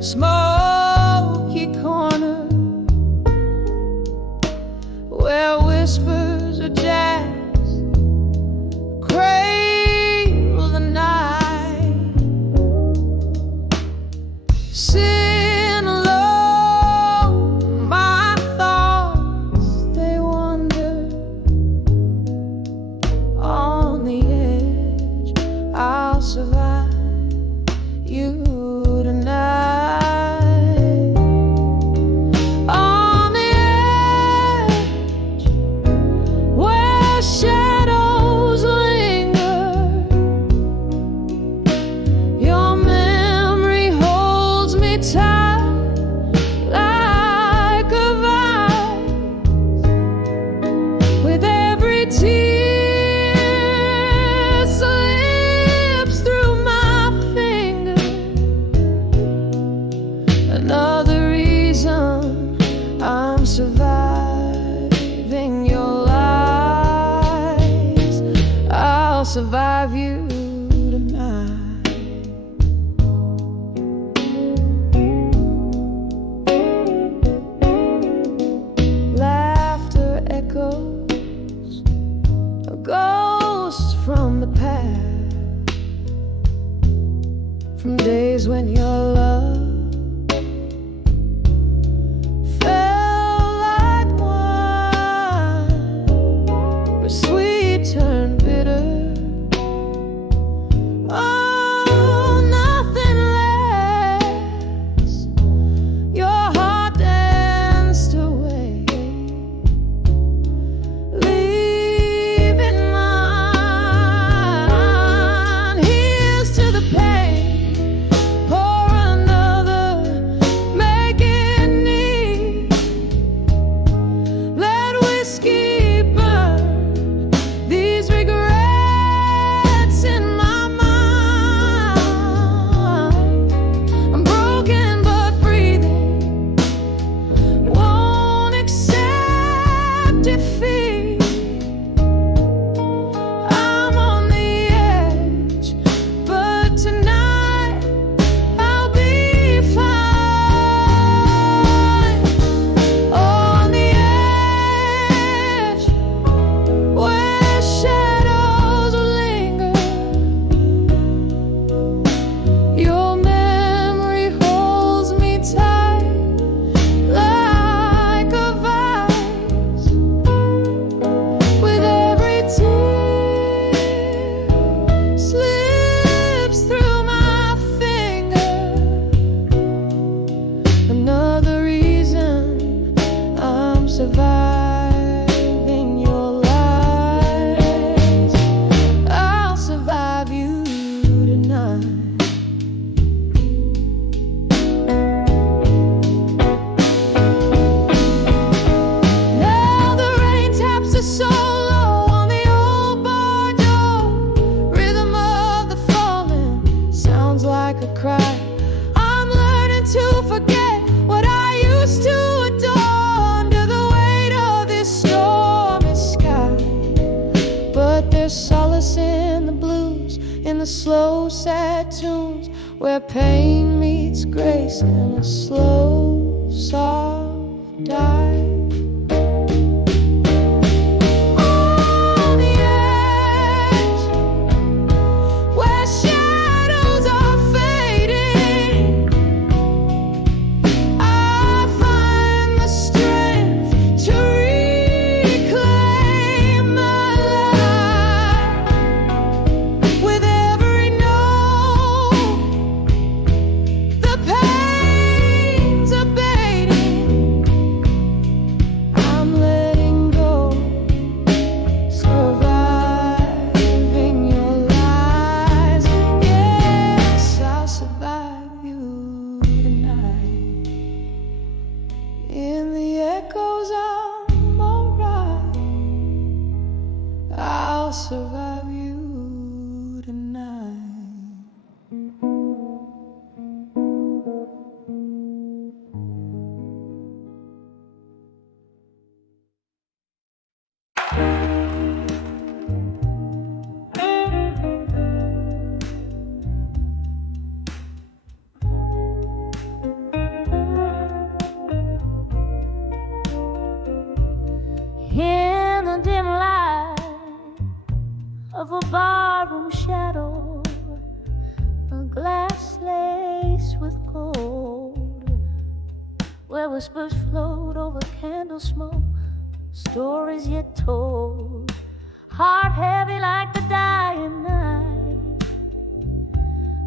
smoky corner where whispers of jazz cradle the night. Sing alone, my thoughts they wander on the edge. I'll survive you tonight. On the edge where shadows linger, your memory holds me tight like a vise. With every tear slips through my fingers, another reason I'm surviving your lies. I'll survive you tonight. Laughter echoes, a ghost from the past, from days when your love felt like wine, but sweet turned bitter. Oh, nothing lasts. Your heart danced away, leaving mine. Here's to the pain. Pour another, make it neat. Let whiskey burn these regrets in my mind. I'm broken but breathing, won't accept defeat. I'm on the edge, but tonight I'll be fine. On the edge where shadows linger, your memory holds me tight like a vise. With every tear slips through my finger, another reason I'm surviving your lies. I'll survive you tonight. Now the rain taps a solo on the old bar door. Rhythm of the falling sounds like a cry. I'm learning to forget what I used to adore under the weight of this stormy sky. But there's solace in the blues, in the slow, sad tunes where pain meets grace in a slow, soft dive. On the edge where shadows are fading, I find the strength to reclaim my life. With every note, the pain's abating. where whispers float over candle smoke, stories yet told, heart heavy like the dying night,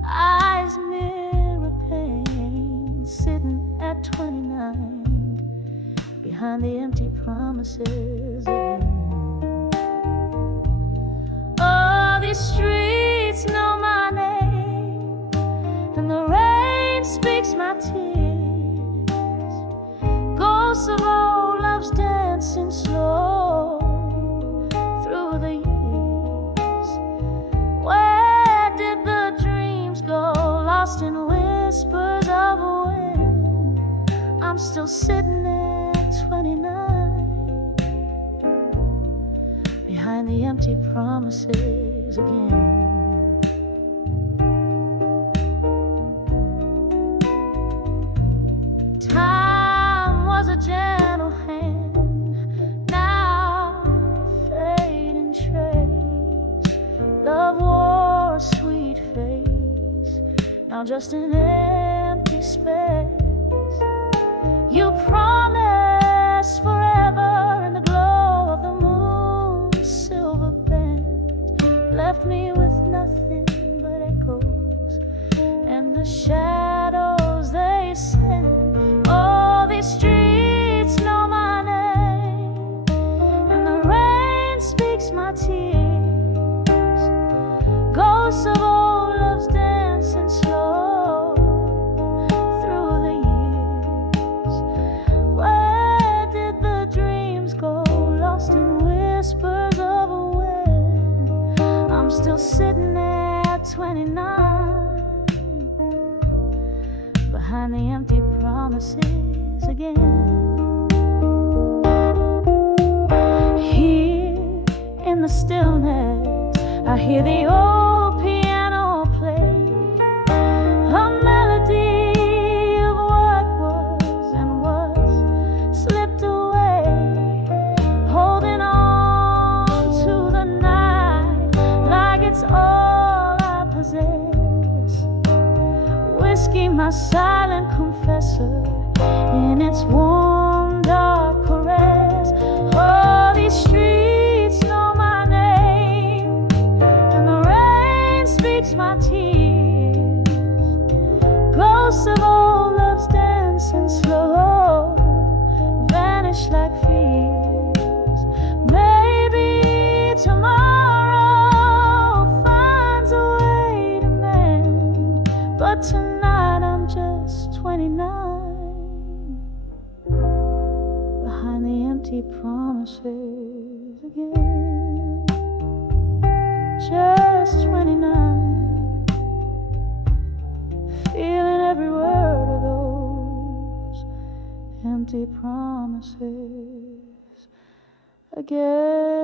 eyes mirror pain, sitting at 29 behind the empty promises again. Oh, these streets know my name, and the rain speaks my tears. Ghosts of old loves dancing slow through the years. Where did the dreams go? Lost in whispers of wind. I'm still sitting at 29 behind the empty promises again. Time was a gentle hand, now fading trace. Love wore a sweet face, now just an empty space. You promised forever in the glow of the moon's silver band, left me with nothing but echoes and the shadows they send. Oh, these streets know my name, and the rain speaks my tears. Ghosts of old loves dancing slow through the years. Where did the dreams go? Lost in whispers of a wind. I'm still sitting at 29 behind the empty promises again. Here in the stillness, I hear the old piano play, a melody of what was and was slipped away, holding on to the night like it's all I possess. Whiskey, my silent confessor, in its warm, dark caress. Oh, these streets know my name, and the rain speaks my tears. Ghosts of old loves dancing slow, vanish like fears. Maybe tomorrow finds a way to mend, but tonight I'm just 29 behind the empty promises again. Just 29, feeling every word of those empty promises again.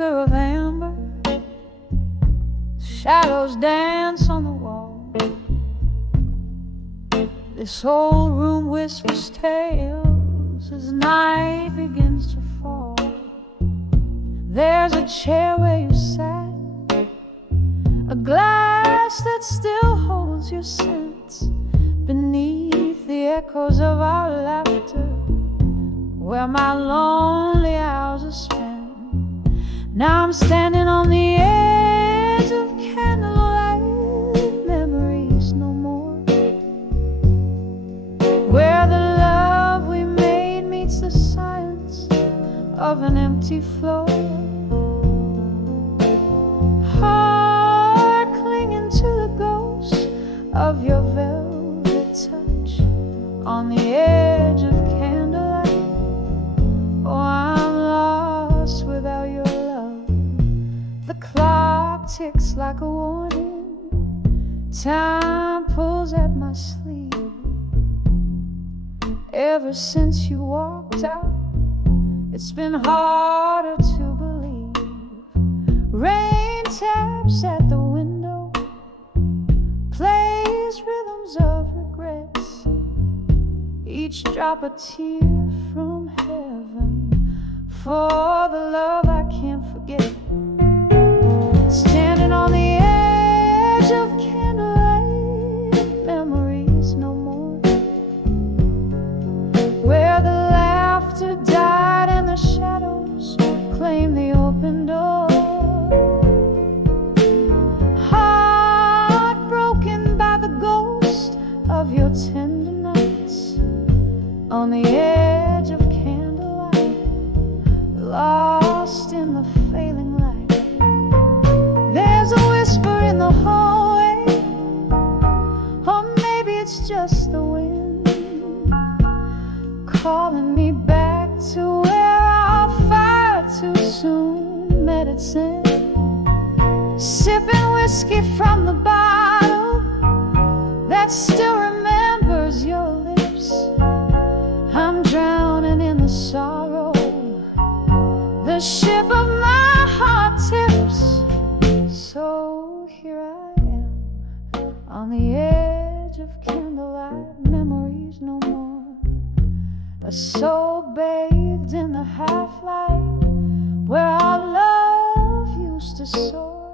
Of amber, shadows dance on the wall. This old room whispers tales as night begins to fall. There's a chair where you sat, a glass that still holds your scent, beneath the echoes of our laughter, where my lonely hours are spent. Now I'm standing on the edge of candlelight, memories no more, where the love we made meets the silence of an empty floor. Heart clinging to the ghost of your velvet touch on the edge of candlelight. Oh, I'm lost without your love. The clock ticks like a warning, time pulls at my sleeve. Ever since you walked out, it's been harder to believe. Rain taps at the window, plays rhythms of regrets, each drop a tear from heaven for the love I can't forget. Standing on the edge of candlelight, memories no more, where the laughter died and the shadows claimed the open door. Heartbroken by the ghost of your tender nights, on the edge of candlelight, lost in the failing light. There's a whisper in the hallway, or maybe it's just the wind calling me back to where our fire too soon met its end. Sipping whiskey from the bottle that still remembers your lips. I'm drowning in the sorrow, the ship of my heart tips. So here I am, on the edge of candlelight, memories no more, a soul bathed in the half-light where our love used to soar,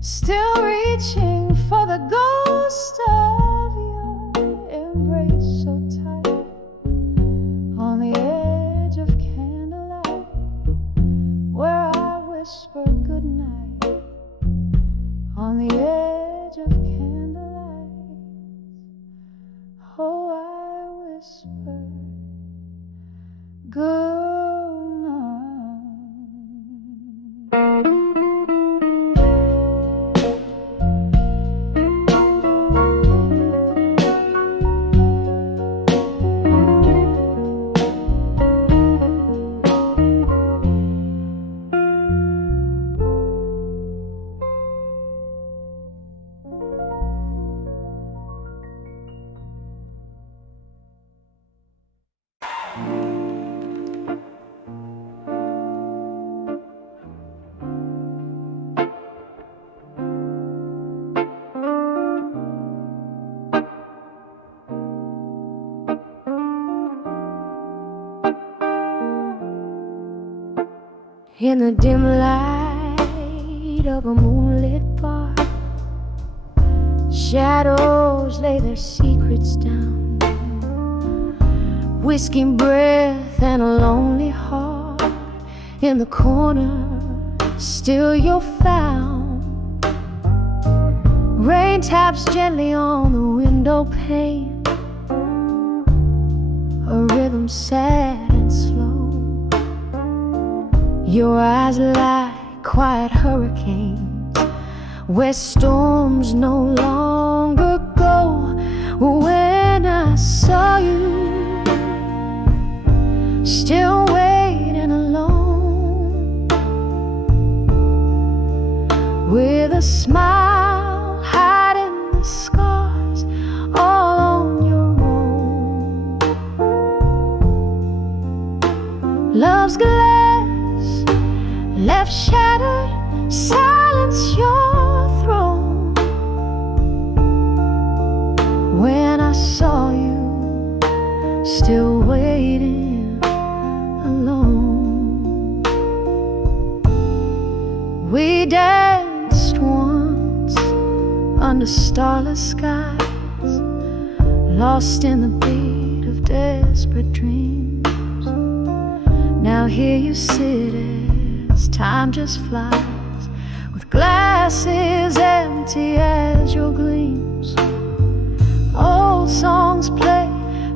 still reaching for the ghost of your embrace so tight, on the edge of candlelight where I whisper goodnight, on the edge of candlelight, oh, I whisper goodnight. In the dim light of a moonlit bar, shadows lay their secrets down. Whiskey breath and a lonely heart in the corner, still you're found. Rain taps gently on the window pane, a rhythm sad and slow. Your eyes like quiet hurricanes where storms no longer go. When I saw you still waiting alone, with a smile hiding the scars all on your own. Love's glass left shattered, silence your throne. When I saw you still waiting alone, we danced once under starless skies, lost in the beat of desperate dreams. Now here you sit as time just flies, with glasses empty as your gleams. Old songs play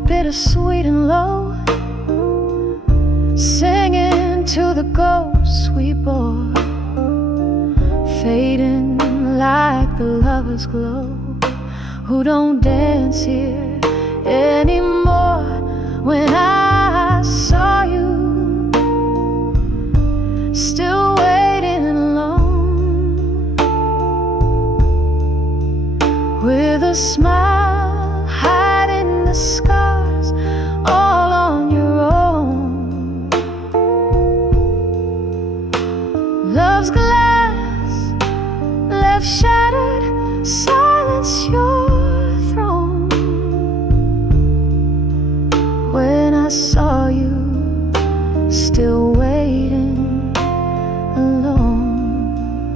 bittersweet and low, singing to the ghosts we bore, fading like the lover's glow, who don't dance here anymore. When I saw you still waiting alone, with a smile hiding the scars silence your throne. When I saw you still waiting alone.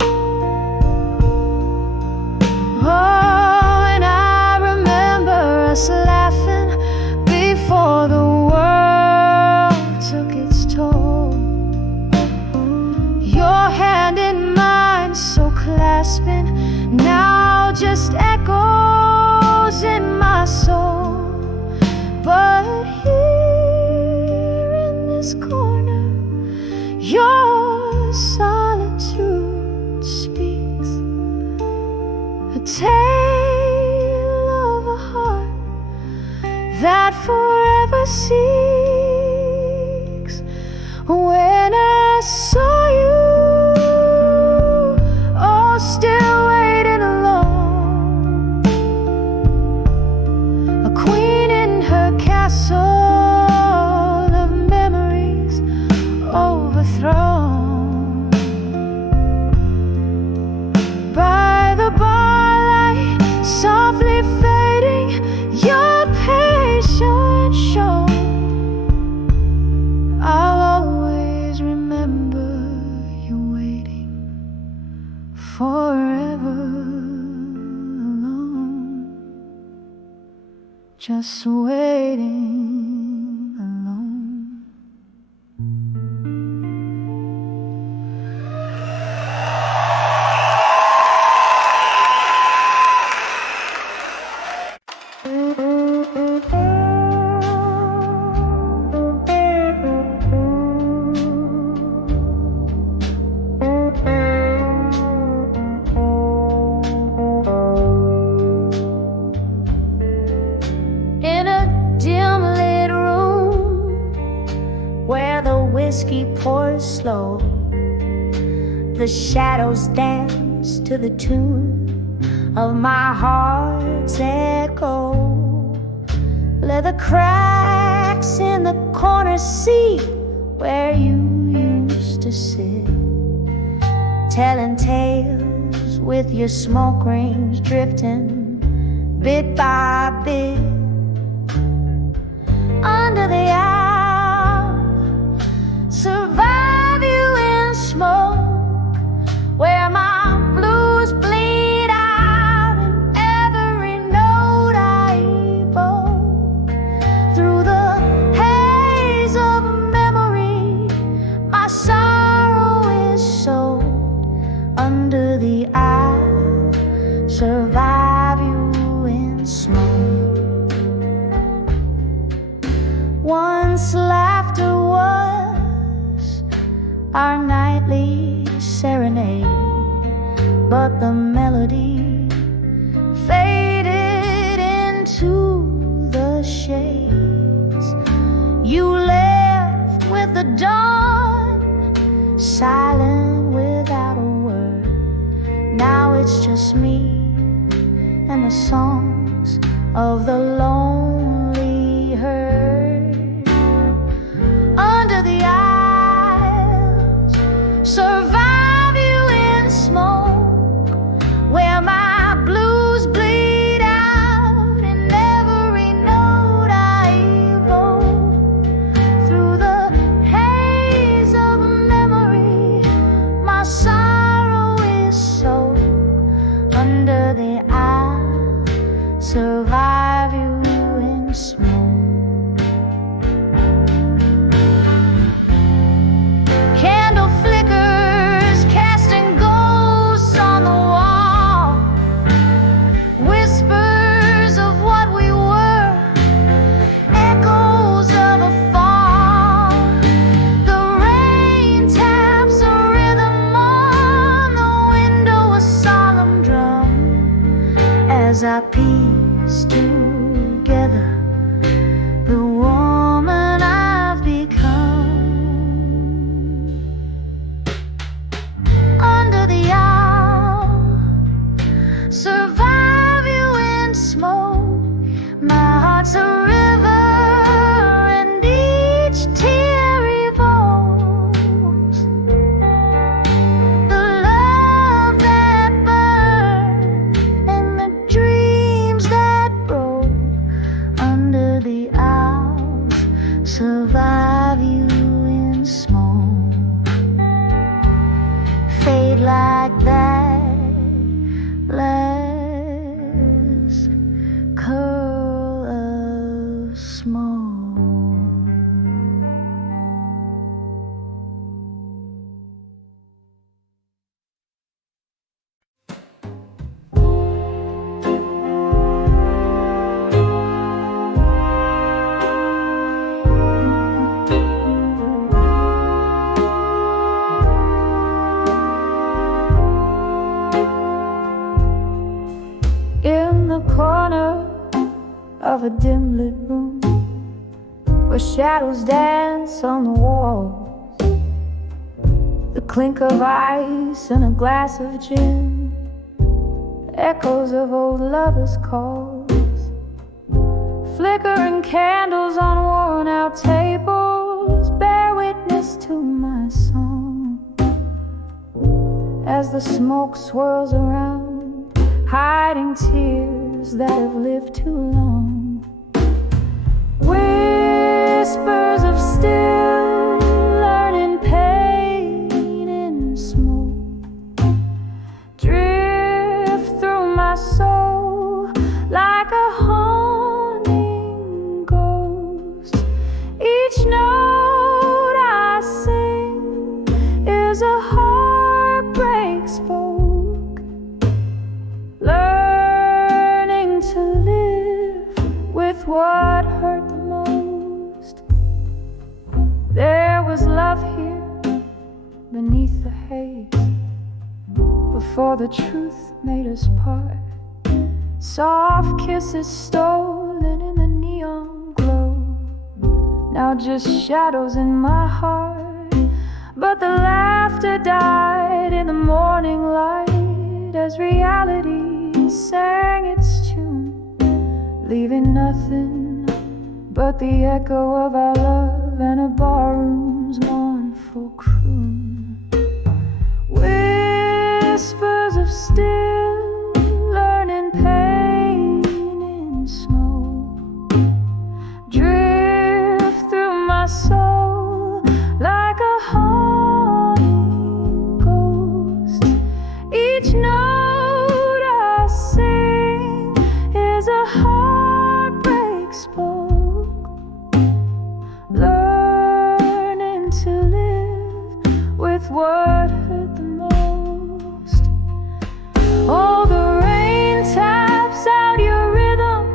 Oh, and I remember us laughing before the world took its toll. Your hand in mine, so clasping, now just echoes in my soul. But here in this corner, your solitude speaks a tale of a heart that forever seeks. When I saw you, oh, still waiting alone, a queen in her castle of memories overthrown. By the barlight, softly fading, your patience shown. I'll always remember you waiting forever alone, just waiting alone. In a dim lit room where the whiskey pours slow, the shadows dance to the tune of my heart's echo. Leather cracks in the corner seat where you used to sit, telling tales with your smoke rings drifting bit by bit. Under the owl, survive you in smoke, where my blues bleed out in every note I evoke. Through the haze of memory, my sorrow is sold. Under the owl, survive you in smoke. Once laughter was our nightly serenade, but the melody faded into the shades. You left with the dawn, silent without a word. Now it's just me and the songs of the lonely herd. Under the aisles, survive you in smoke, where my blues bleed out in every note I evoke. Through the haze of memory, my sorrow is soaked. Under the aisle, survive you in smoke. Candle flickers casting ghosts on the wall, whispers of what we were, echoes of a fall. The rain taps a rhythm on the window, a solemn drum, as I piece together the woman I've become. Under the owl, survive you in smoke. My heart's a river, and each tear evokes the love that burned in small. In the corner of a dim lit room where shadows dance on the walls, the clink of ice and a glass of gin, echoes of old lovers' calls, flickering candles on worn out tables bear witness to my song as the smoke swirls around, hiding tears that have lived too long. Whispers of still learning pain in smoke drift through my soul like a haunting ghost. Each note I sing is a heartbreak spoke, learning to live with what hurt the most. There was love here beneath the haze before the truth made us part. Soft kisses stolen in the neon glow, now just shadows in my heart. But the laughter died in the morning light as reality sang its tune, leaving nothing but the echo of our love and a barroom's mournful croon. Whispers of still learning pain in smoke drift through my soul like a haunting ghost. Each note I sing is a heartbreak spoke, learning to live with what hurt the most. Oh, the rain taps out your rhythm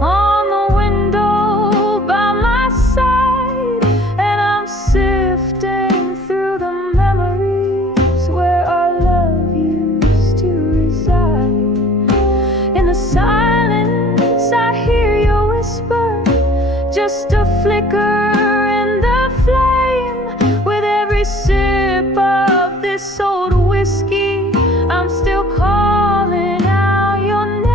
on the window by my side, and I'm sifting through the memories where our love used to reside. In the silence I hear your whisper, just a flicker in the flame. With every sip of this old whiskey, I'm still calling out your name.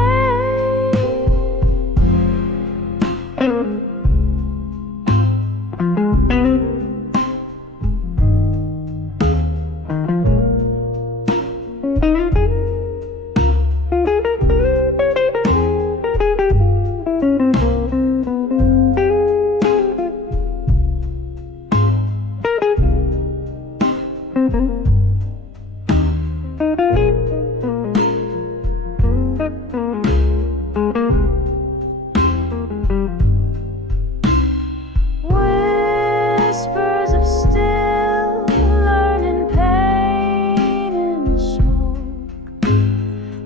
Whispers of still learning pain in smoke,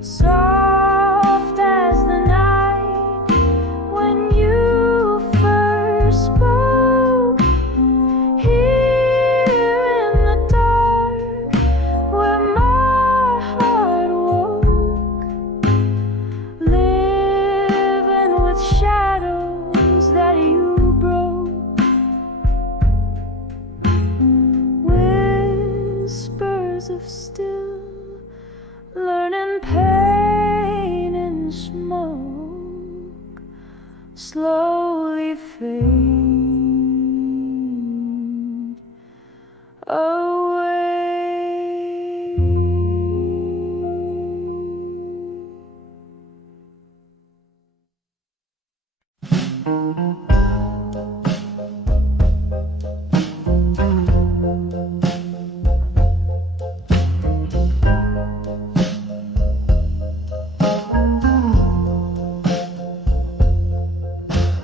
soft as the night when you first spoke. Here in the dark where my heart woke, living with shadows that you broke. Whispers of still learning pain in smoke slowly fade away.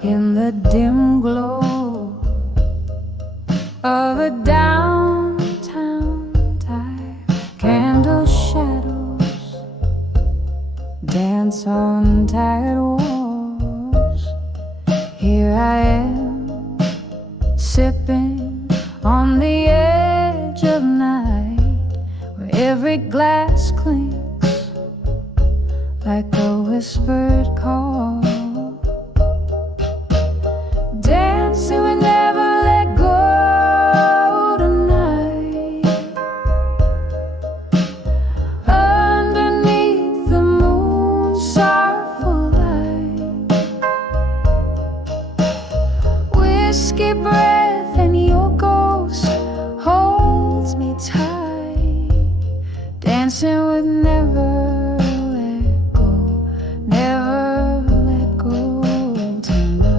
in the dim glow of a downtown tide. Candle shadows dance on tired walls. Here I am, sipping on the edge of night, where every glass clinks like a whispered call. Dancing we never let go tonight, underneath the moon's sorrowful light. Whiskey breath and your ghost holds me tight. Dancing with never let go, never let go tonight.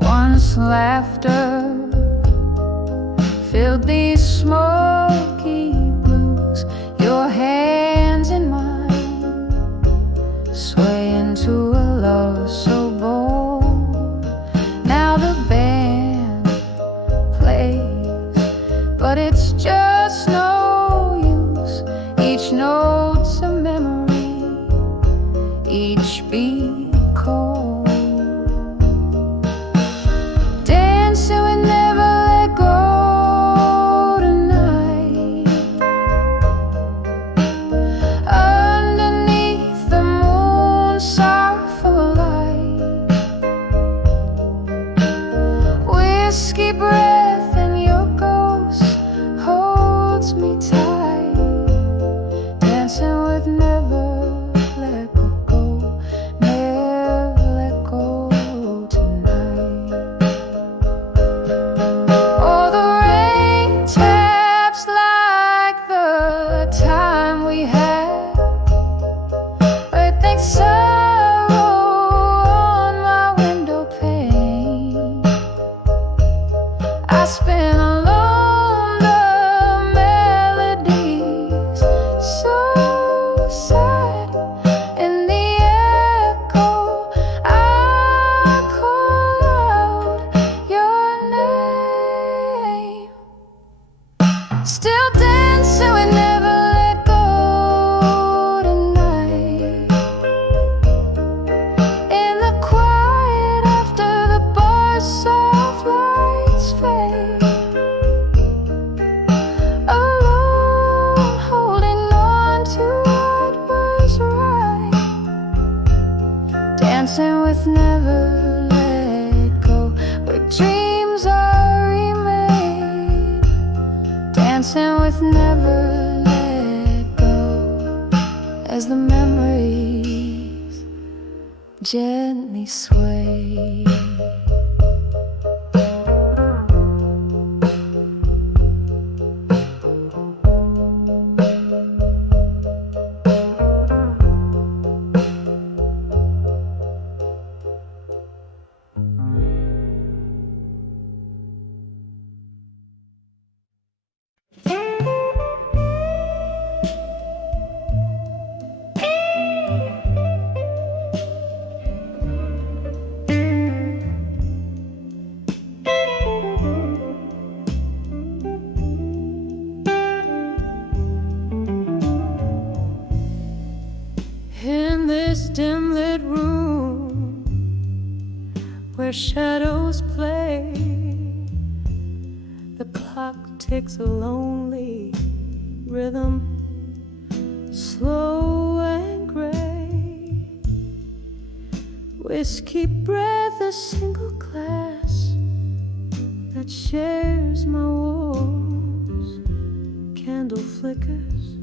Once laughter filled these smoky blues, your hands in mine, swaying to a love so bold. Now the band plays, but it's just no use. Each note's a memory, each beat cold. Dancing we never let go tonight, underneath the moon's sorrowful light. Whiskey breath and your ghost holds me tight. Dancing with never let go, never let go tonight. Oh, the rain taps like the time we had. I think sorrow on my window pane. I spin along the melodies, so sad in the echo. I call out your name. Still dancing, we never let go tonight. In the quiet after the bar's soft lights fade, alone holding on to what was right. Dancing with never let go, where dreams are remade. Dancing with never let go, as the memories gently sway. In this dim lit room where shadows play, the clock takes a lonely rhythm, slow and gray. Whiskey breath, a single glass that shares my walls. Candle flickers,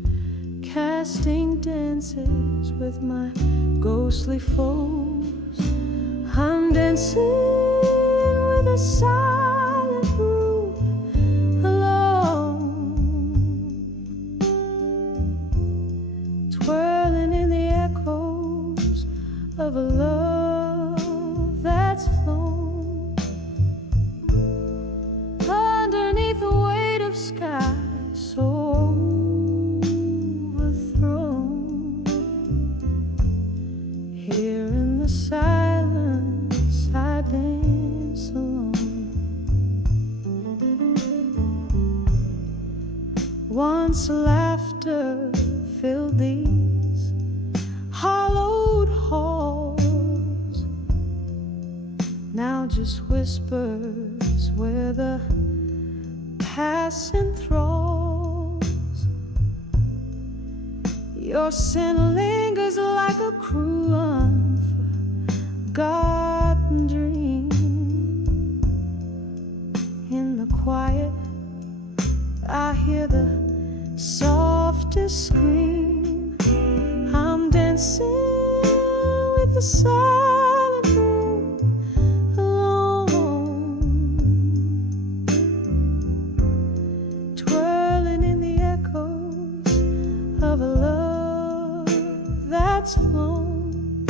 casting dances with my ghostly foes. I'm dancing with a silent room alone, twirling in the echoes of a love that's flown underneath the weight of sky so overthrown. just whispers where the past enthralls. Your scent lingers like a cruel unforgotten dream. In the quiet, I hear the softest scream. I'm dancing with the silent room alone, twirling in the echoes of a love that's flown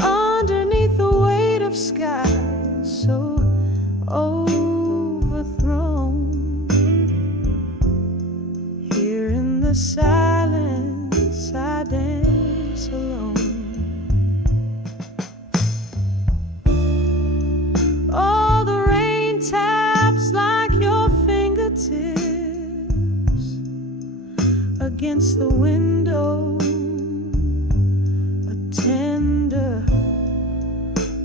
underneath the weight of skies so overthrown. Here in the silence, I dance alone. All the rain taps like your fingertips against the window, a tender,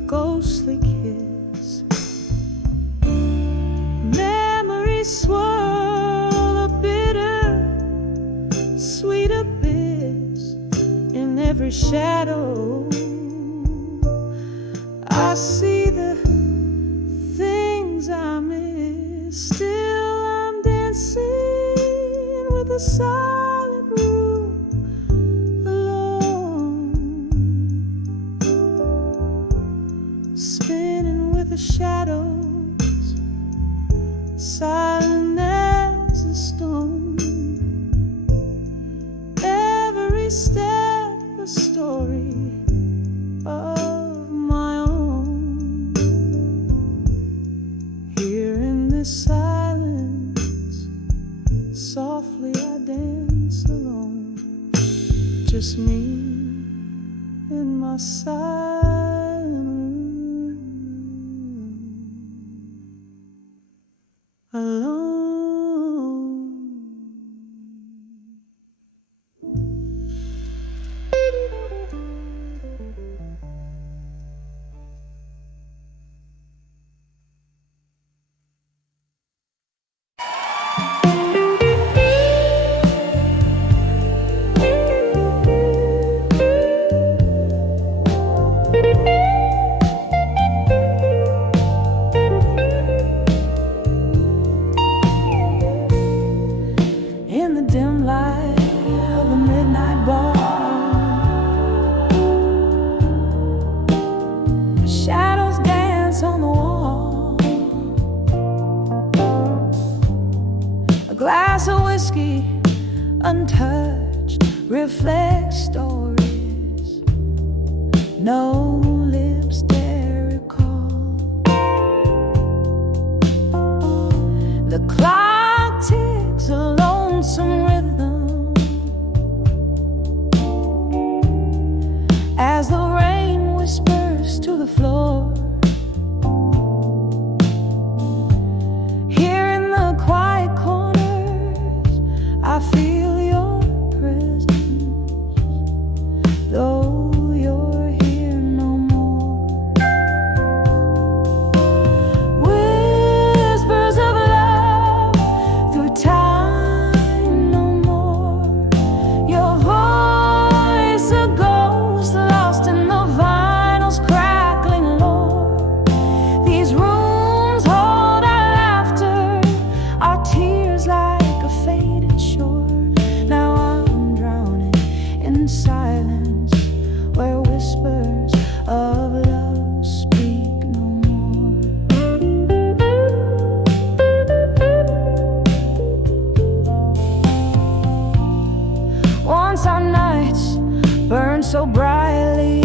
ghostly kiss. Memories swirl a bitter, sweet abyss. In every shadow, I see the things I miss. Still I'm dancing with the silent room alone, spinning with the shadows, silent as a stone. Every step a story of my own. Here in this silence, softly I dance alone. Just me in my silent room alone. In the dim light of a midnight bar, shadows dance on the wall. A glass of whiskey, untouched, reflects stories no lips dare recall. The clock ticks a lonesome rhythm as the rain whispers to the floor. Here in the quiet corners, I feel your presence, though you're here no more. Whispers of love through time no more. Your voice a ghost lost in the vinyl's crackling lore. These rooms hold our laughter, our tears like a faded shore. Now I'm drowning in silence where whispers of love speak no more. Once our nights burned so brightly,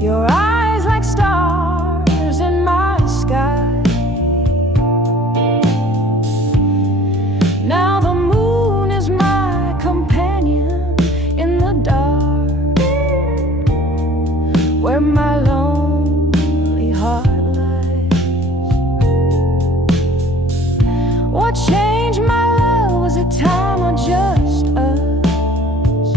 your eyes like stars in my sky. Now the moon is my companion in the dark, where my lonely heart lies. What changed my love? Was it time or just us?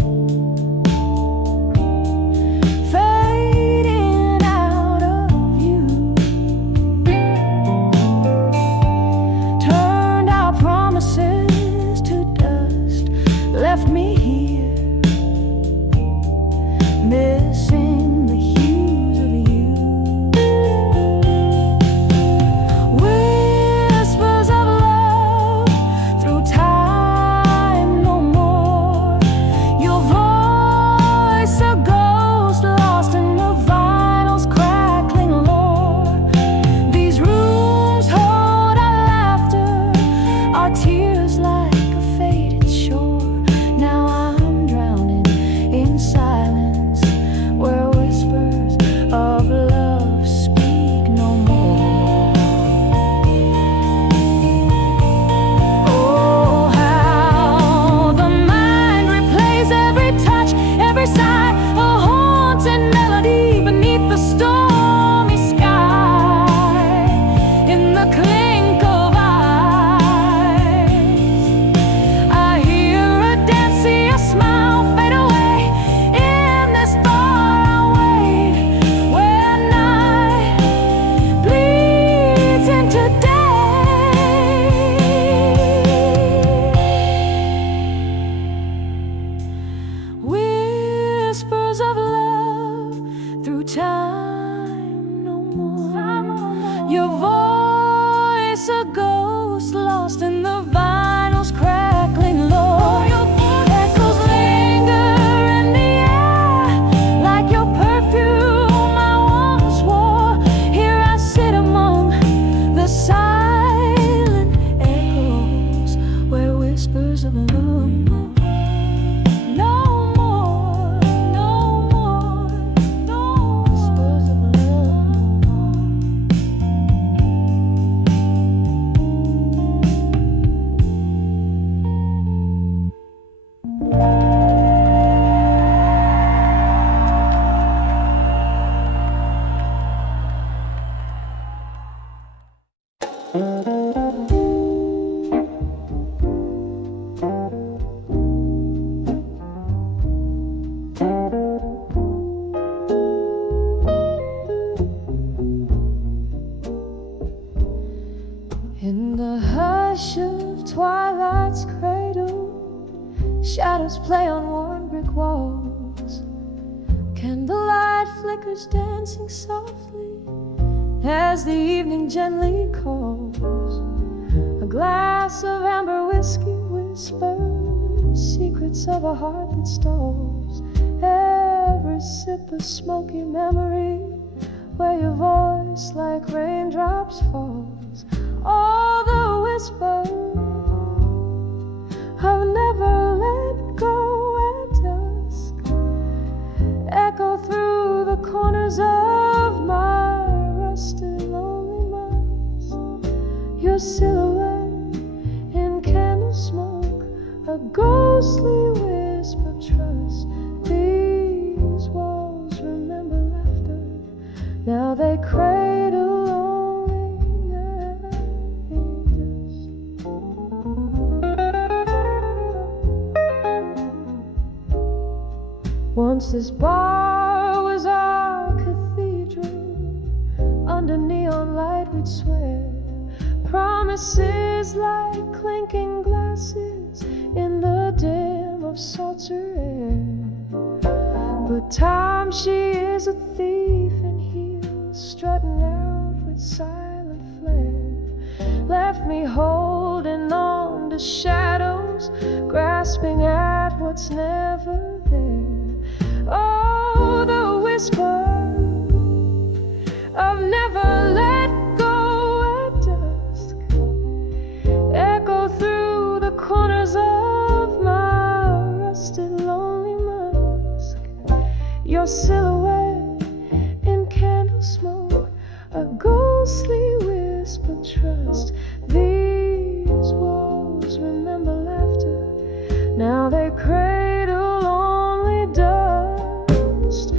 of love. No more, no more, no whispers of in the hush of twilight's cradle, shadows play on worn brick walls. Candlelight flickers dancing softly as the evening gently calls. A glass of amber whiskey whispers secrets of a heart that stalls. Every sip a smoky memory where your voice like raindrops falls. All the whispers I've never let go at dusk echo through the corners of my rusted lonely mask. Your silhouette in candle smoke, a ghostly wisp of trust. These walls remember laughter, now they cradle once this bar was our cathedral. Under neon light we'd swear promises like clinking glasses in the dim of saucer air. But time, she is a thief in heels, strutting out with silent flair. Left me holding on to shadows, grasping at what's never there. Oh, the whisper I've never let go at dusk echo through the corners of my rusted lonely mask. Your silhouette in candle smoke, a ghostly wisp of trust. These walls remember laughter, now they cradle only dust.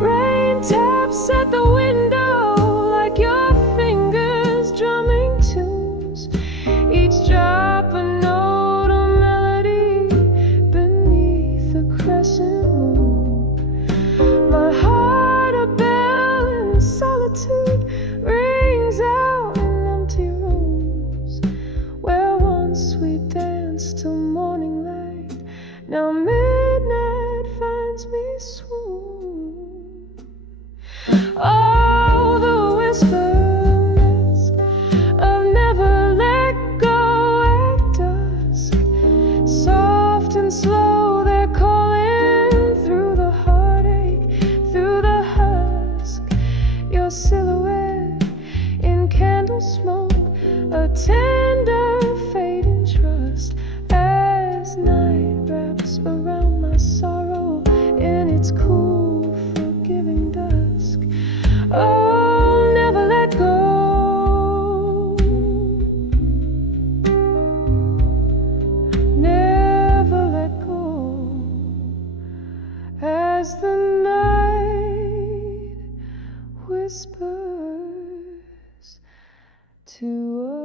Rain taps at the window like your fingers drumming tunes, each drop a note, a melody beneath the crescent moon. My heart, a bell in solitude, rings out in empty rooms where once we danced till morning light. Now midnight finds me swoon. Oh, the whispers I've never let go at dusk, soft and slow they're calling through the heartache, through the husk. Your silhouette in candle smoke, a tender fading trust as night wraps around my sorrow in its cool forgiving dusk. Oh, never let go, never let go, as the night whispers to us.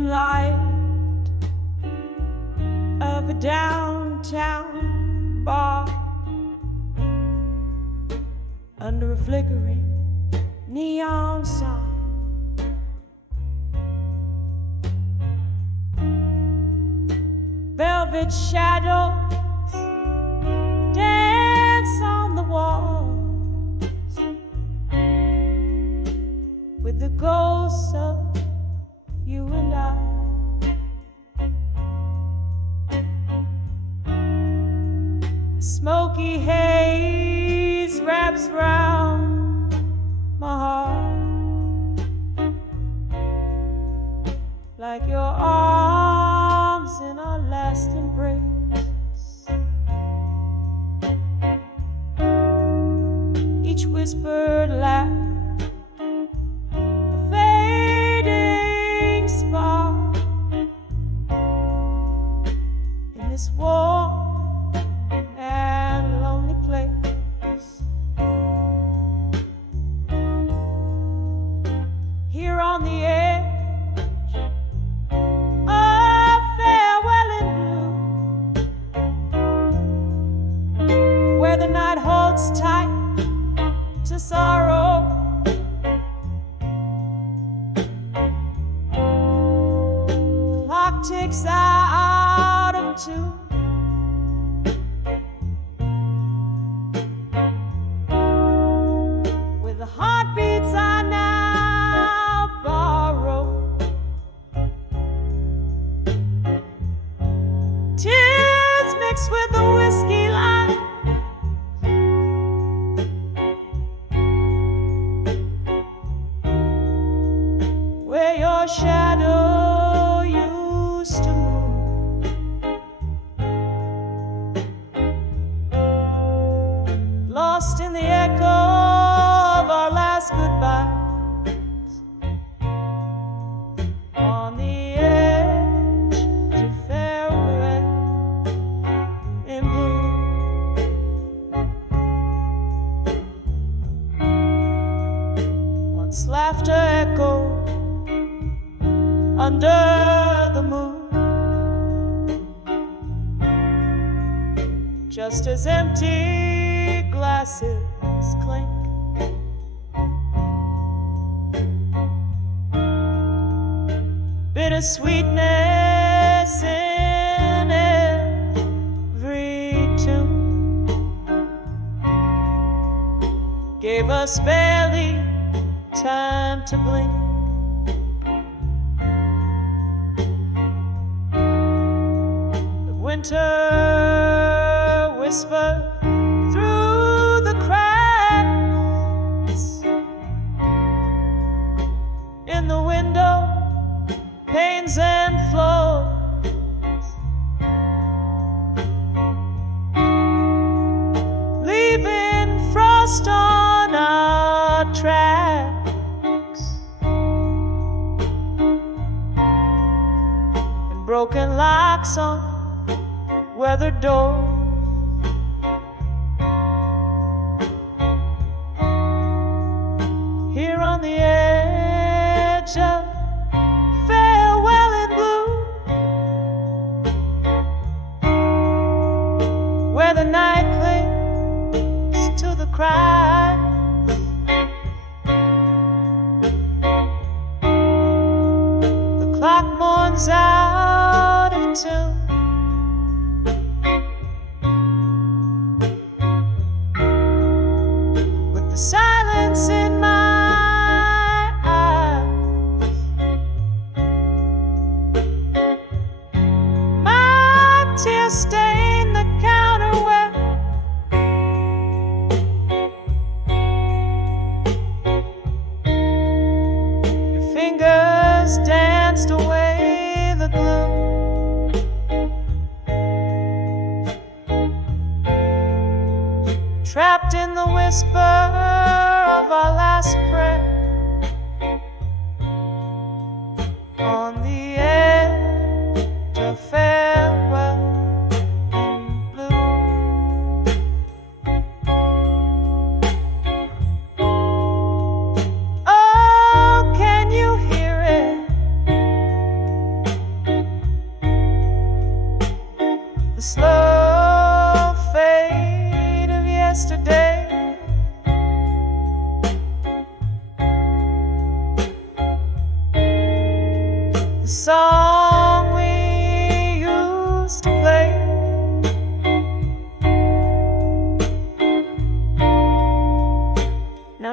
dim light of a downtown bar under a flickering neon sign. Velvet shadows dance on the walls with the ghosts of you and I. Smoky haze wraps round my heart like your arms in our last embrace. Each whispered laugh, a fading spark in this warm and lonely place. Here on the edge of farewell in blue, where the night holds tight to sorrow, clock ticks out of two. With the heartbeats I now borrow, tears mixed with the whiskey line, where your shadow used to move. Lost in the echo of our last goodbyes, on the edge to farewell in blue. Once laughter echoed under the moon, just as empty glasses clink. Bittersweetness in every tune gave us barely time to blink. The winter whispered through the cracks in the window panes and floors. Leaving frost on our tracks and broken locks on weathered doors. Here on the edge of farewell in blue, where the night clings to the cry, the clock mourns out of tune. With the silence in my tears stain the counter where your fingers danced away the gloom. Trapped in the whisper of our last prayer, on the edge of farewell.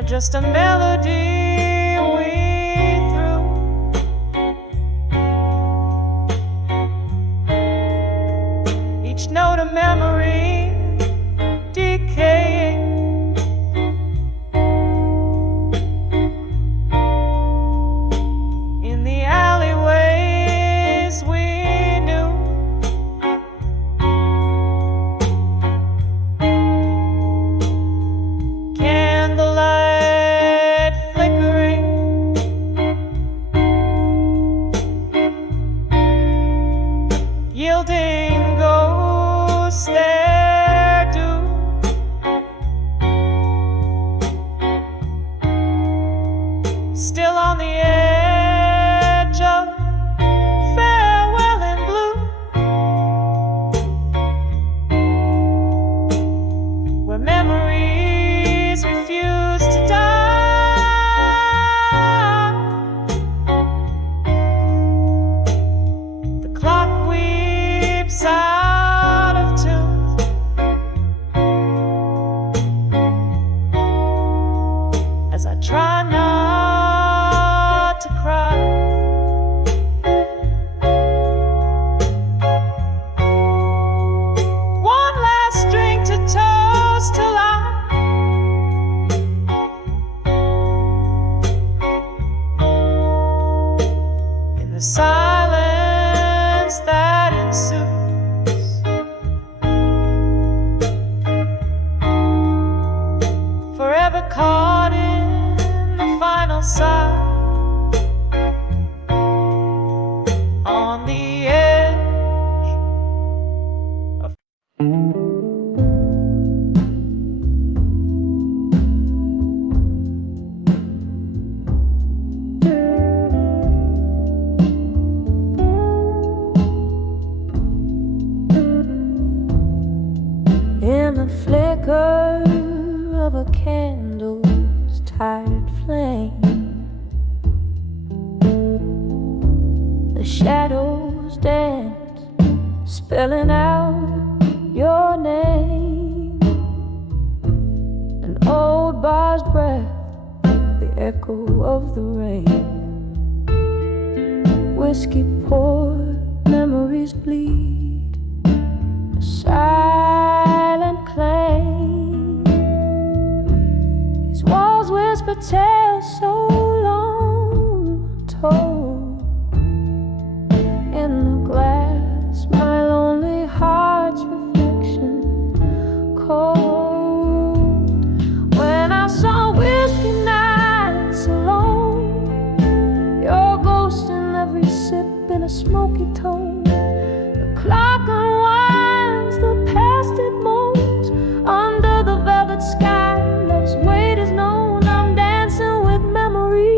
just a melody we threw. Each note a memory decaying. In the alleyways we knew. Candlelight flickering. Yielding ghosts their due. Still on the edge of farewell in blue, where memories refuse to die. The clock weeps out of tune. As I try not to cry. One last drink to toast to life. In the silence that ensues, forever caught in the final sigh. On the edge of in the flicker of a candle's tired flame, the shadows dance, spelling out your name. An old bar's breath, the echo of the rain. Whiskey poured, memories bleed, a silent claim. These walls whisper tales so long told. In the glass, my lonely heart's reflection cold. When I saw whiskey nights alone, your ghost in every sip in a smoky tone. The clock unwinds, the past it moans. Under the velvet sky, love's weight is known. I'm dancing with memories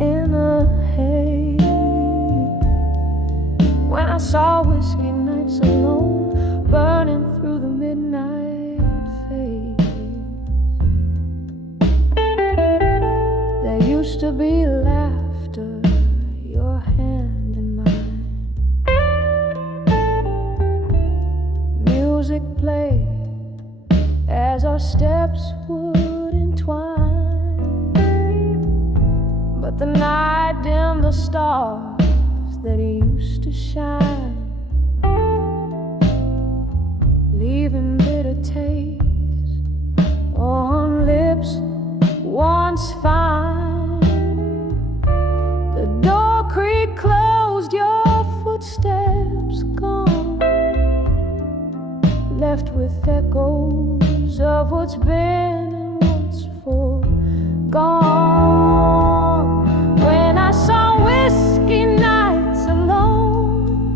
in a haze. When I saw whiskey nights alone, burning through the midnight fade. There used to be laughter, your hand in mine. Music played as our steps would entwine. But the night dimmed the stars that used to shine, leaving bitter taste on lips once fine. The door creaked closed, your footsteps gone, left with echoes of what's been and what's forgone. When I saw whiskey nights alone,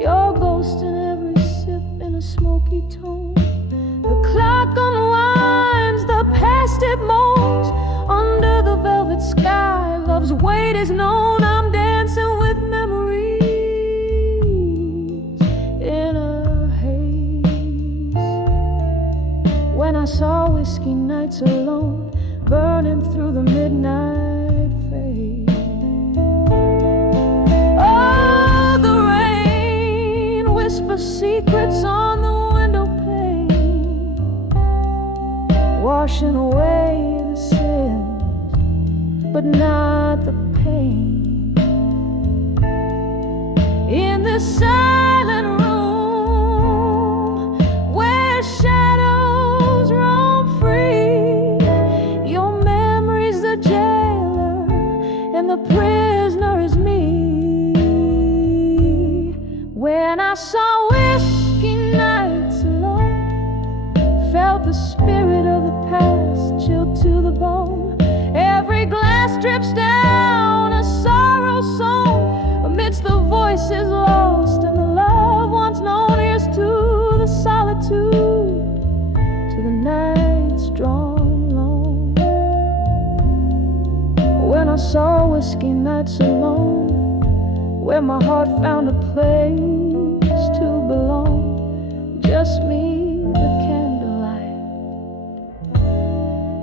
your ghost in every sip in a smoky tone. The clock unwinds, the past it moans. Under the velvet sky, love's weight is known. I'm dancing with memories in a haze. When I saw whiskey nights alone, burning through the midnight fade. Oh, the rain whispers secrets on the window pane, wash washing away the sins, but not the pain. In this silent room where shadows roam free, your memory's the jailer and the prisoner is me. When I saw whiskey nights alone, felt the spirit of the past chilled to the bone. Every glass drips down a sorrow song amidst the voices lost and the love once known. Here's to the solitude, to the nights drawn long. When I saw whiskey nights alone, where my heart found a place to belong, just me, the candlelight,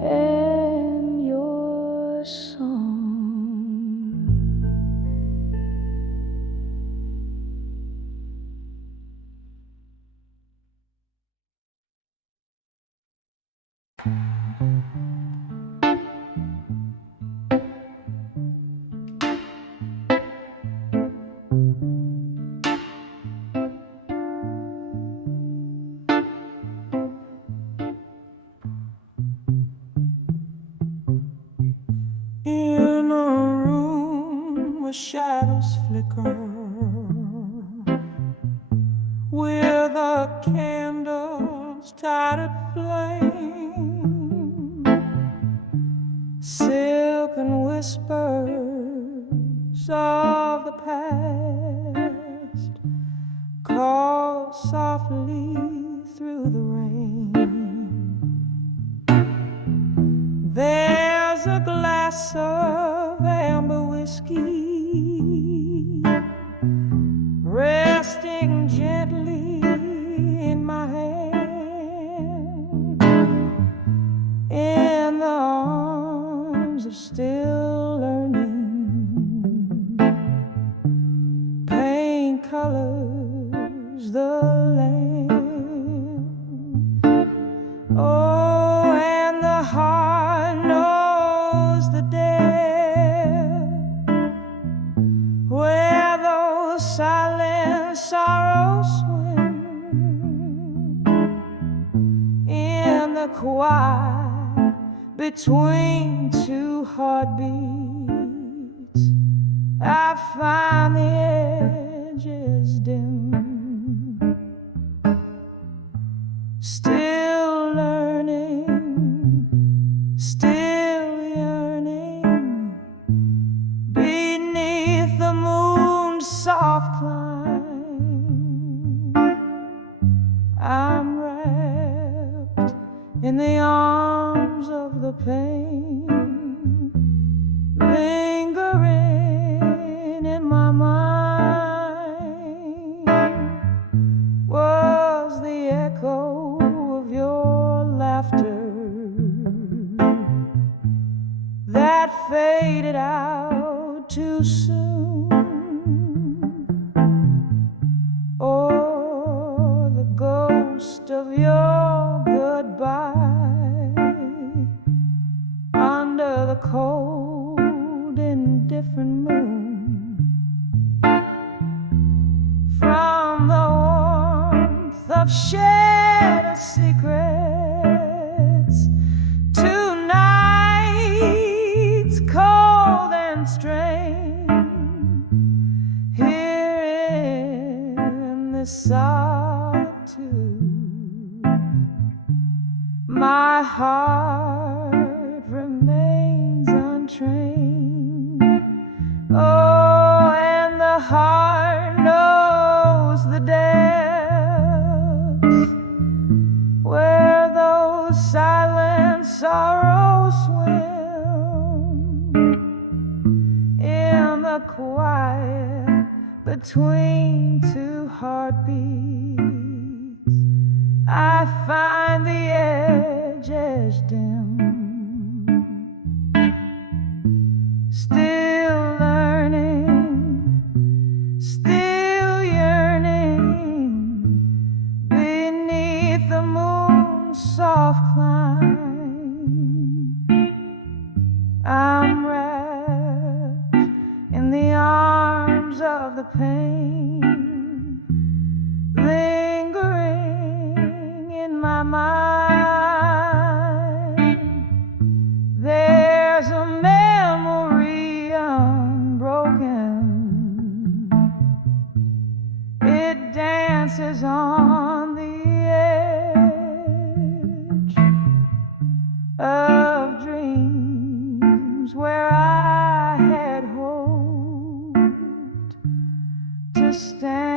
and your song. In a room where shadows flicker, with the candles tied at flame, silken whispers of the past call softly through the rain. There's a glass of amber whiskey resting gently in my hand, in the arms of still learning. Paint colors the land. Oh, and the heart knows the depth where those silent sorrows swim in the quiet between two heartbeats. I find the edges dim, still learning, still yearning beneath the moon's soft climb. I'm wrapped in the arms of the pain, lingering in my mind was the echo of your laughter that faded out too soon, or the ghost of your goodbye under the cold indifferent moon. From the warmth of shared secrets to nights cold and strange, here in this solitude, my heart remains untrained. Oh, and the heart knows the depths where those silent sorrows swim in the quiet between two heartbeats. I find the edges dim, still learning, still yearning beneath the moon's soft climb. my mind. There's a memory unbroken. It dances on the edge of dreams where I had hoped to stand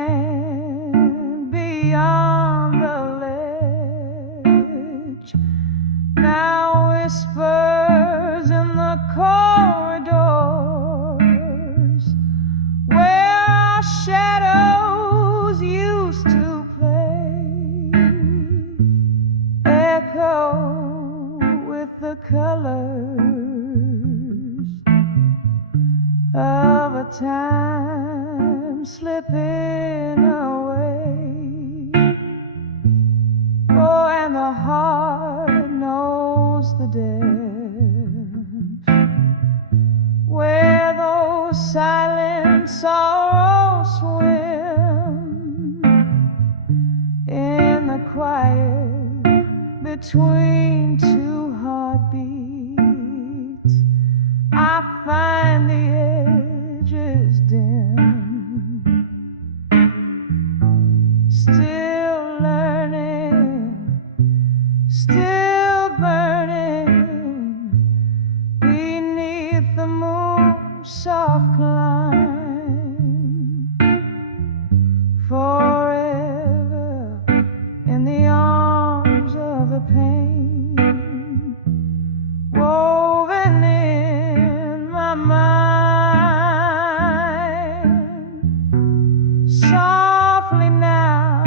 beyond the ledge. Now whispers in the corridors where our shadows used to play echo with the colors of a time slipping away. Oh, and the heart knows the depth where those silent sorrows swim in the quiet between two heartbeats. I find the edges dim, still learning, still burning beneath the moon's soft climb, forever in the arms of the pain woven in my mind. Softly now,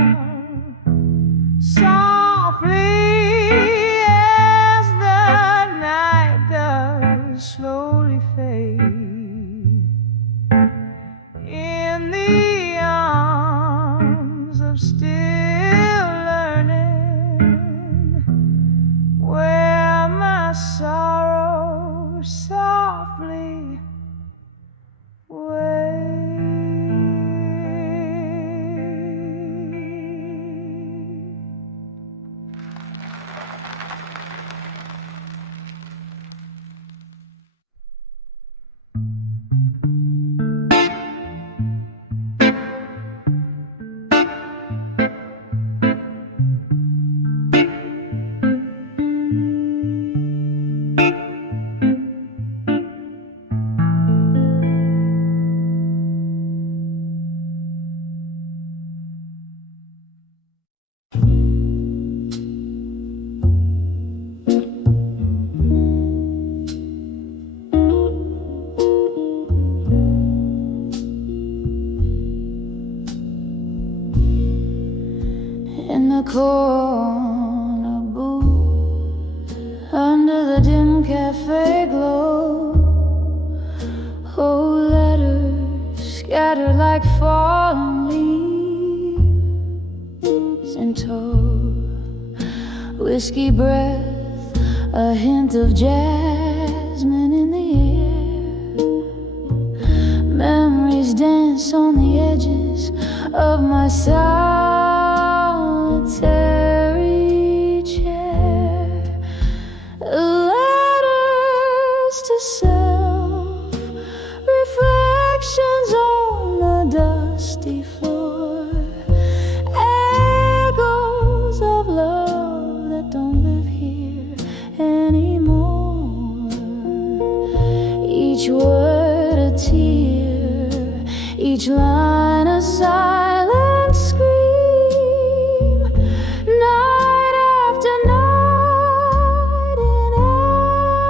softly as the night does slowly fade, in the arms of still learning, where my sorrow softly waits. In the corner booth, under the dim cafe glow, old letters scattered like fallen leaves in tow, whiskey breath, a hint of jasmine in the air. Memories dance on the edges of my solitary chair. Letters to self, reflections on the dusty floor, echoes of love that don't live here anymore. Each word a tear, each line a silent scream, night after night in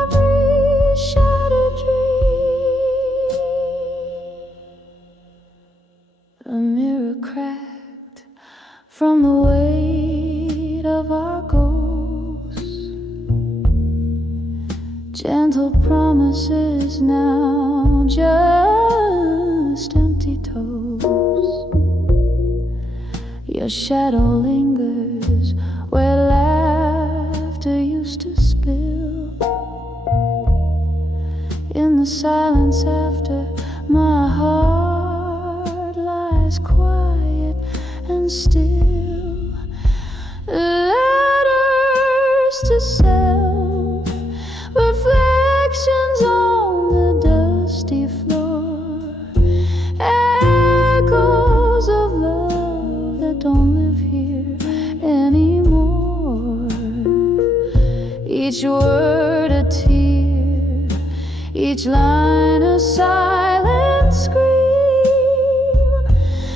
every shattered dream. The mirror cracked from the weight of our ghosts, gentle promises now just empty toes. Your shadow lingers where laughter used to spill. In the silence after, my heart lies quiet and still. Letters to self, reflections on the dusty floor, echoes of love that don't live here anymore. Each word a tear, each line a silent scream.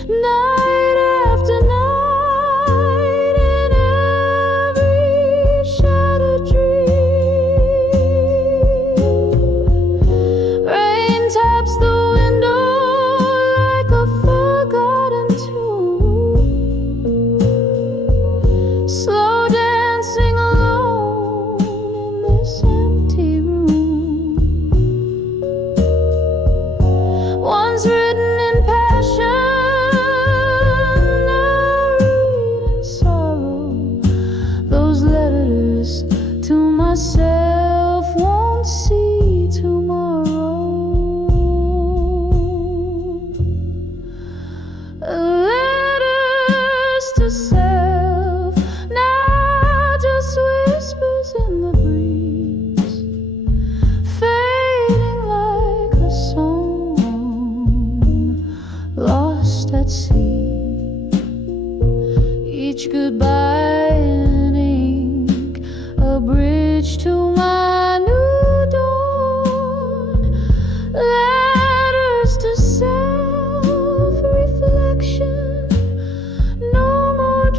Night after night, in every shattered dream, rain taps the window like a forgotten tune, slow dancing alone in this empty room. Once written in passion, to myself won't see tomorrow. Letters to self, now just whispers in the breeze, fading like a song lost at sea. Each goodbye in ink, a bridge to my new dawn. Letters to self, reflection, no more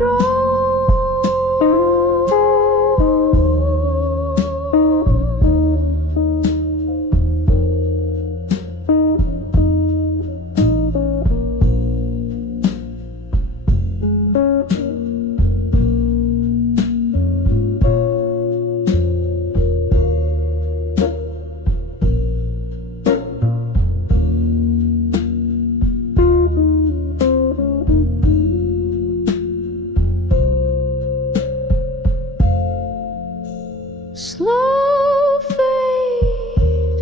slow fade,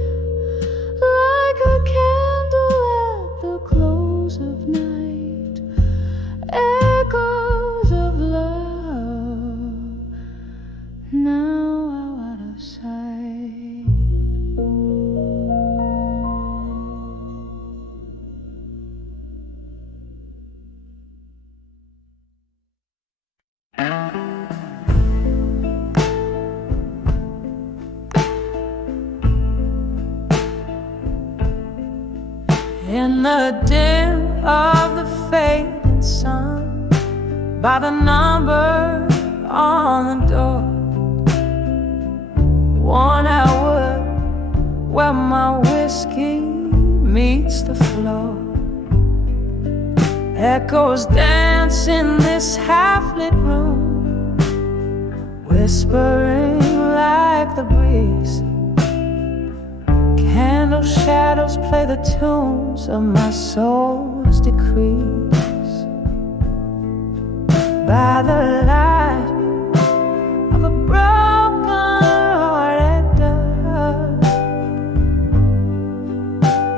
like a candle at the close of night, echoes of love now out of sight. In the dim of the fading sun, by the number on the door, worn out wood where my whiskey meets the floor. Echoes dance in this half-lit room, whispering like the breeze. Candle shadows play the tunes of my soul's decrees. By the light of a broken-hearted dove,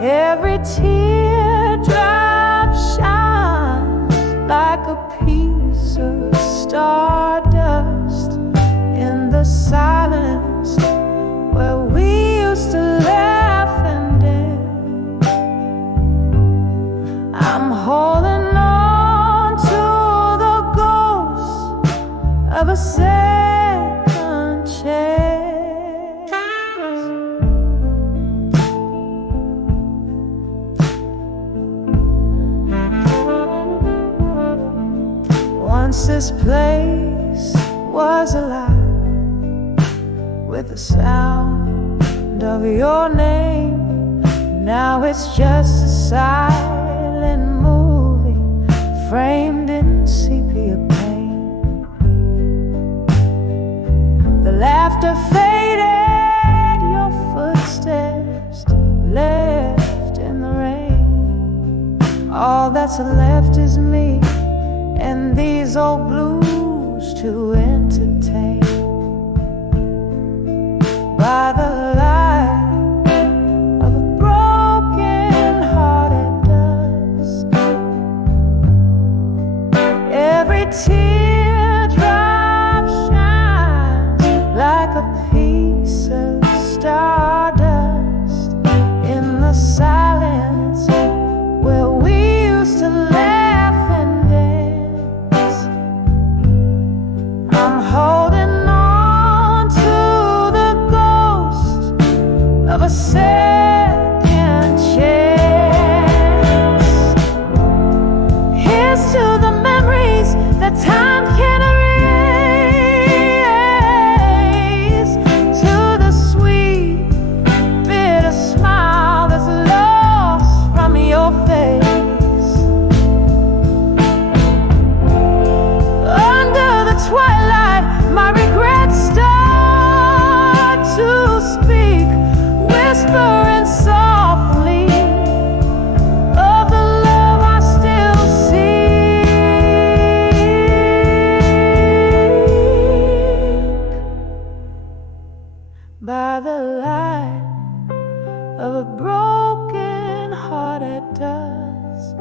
every teardrop shines like a piece of stardust in the silence where we used to laugh and dance. I'm holding on to the ghost of a second chance. Once this place was alive with the sound of your name. Now it's just a silent movie framed in sepia paint. The laughter faded, your footsteps left in the rain. All that's left is me and these old blues to entertain. By the light of a broken-hearted dusk, every teardrop shines a second chance. Here's to the memories that time can erase, to the sweet, bitter smile that's lost from your face. Under the twilight, my regrets start to speak, whispering softly of the love I still seek. By the light of a broken heart at dusk,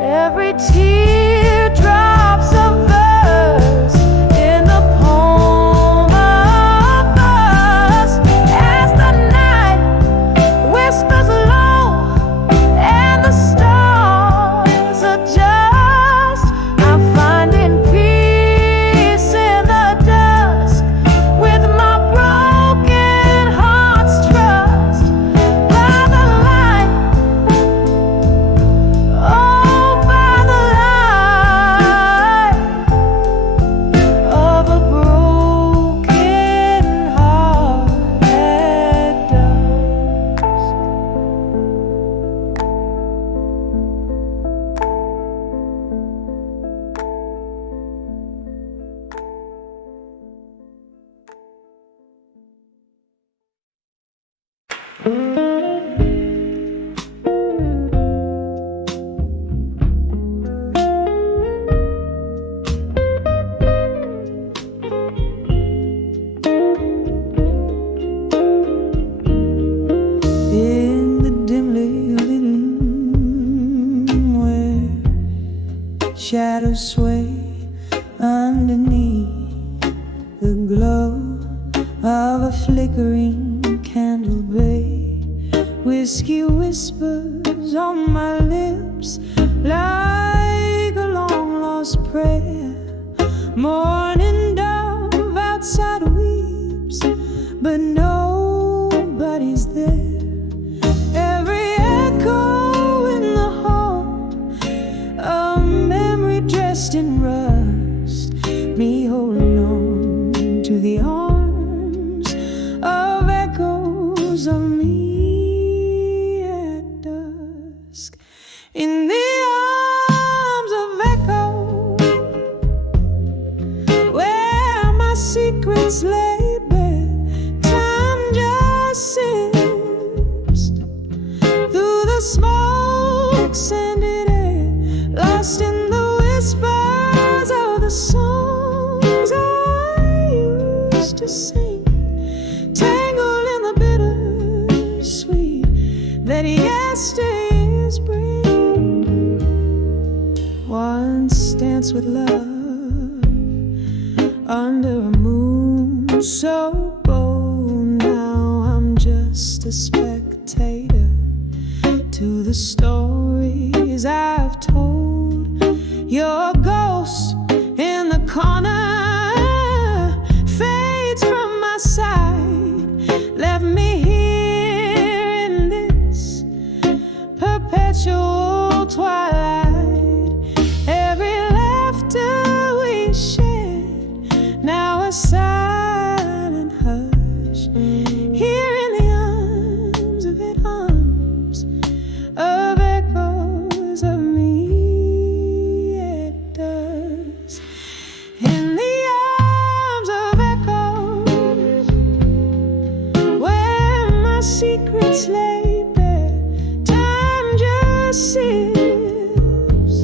every tear drops a verse in the poem of us. As the night whispers low and the stars adjust, I'm finding peace in the dusk with my broken heart's trust. By the light, oh, by the light of a broken heart at dusk. In the dimly lit room where shadows sway underneath the glow of a flickering candle bay, whiskey whispers on my lips like a long lost prayer. Morning dove outside weeps, but nobody's there. Every echo in the hall, a memory dressed in rust, me holding on to the arms of echoes of me at dusk. In the arms of echo, where my secrets lay bare, time just sips through the smoke scented air, lost in the whispers of the songs I used to sing, tangled in the bittersweet that yesteryears bring. Once danced with love under a moon so bold, now I'm just a spectator to the stories I've told. Your ghost in the corner fades from my side, left me here in this perpetual twilight. Every laughter we shared, now a silent hush, here in the arms of it, arms of echoes of me at dusk. In the arms of echoes, where my secrets lay bare, time just sips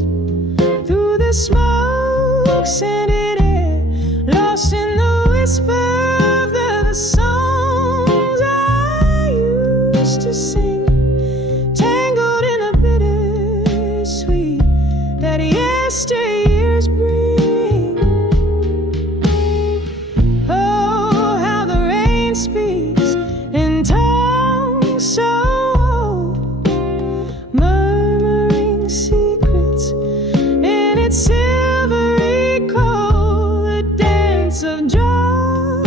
through the smoke scented air, lost in the whisper of the songs I used to sing, tangled in a bittersweet that yesteryears bring. Oh, how the rain speaks in tongues so old, murmuring secrets in its silvery cold, a dance of joy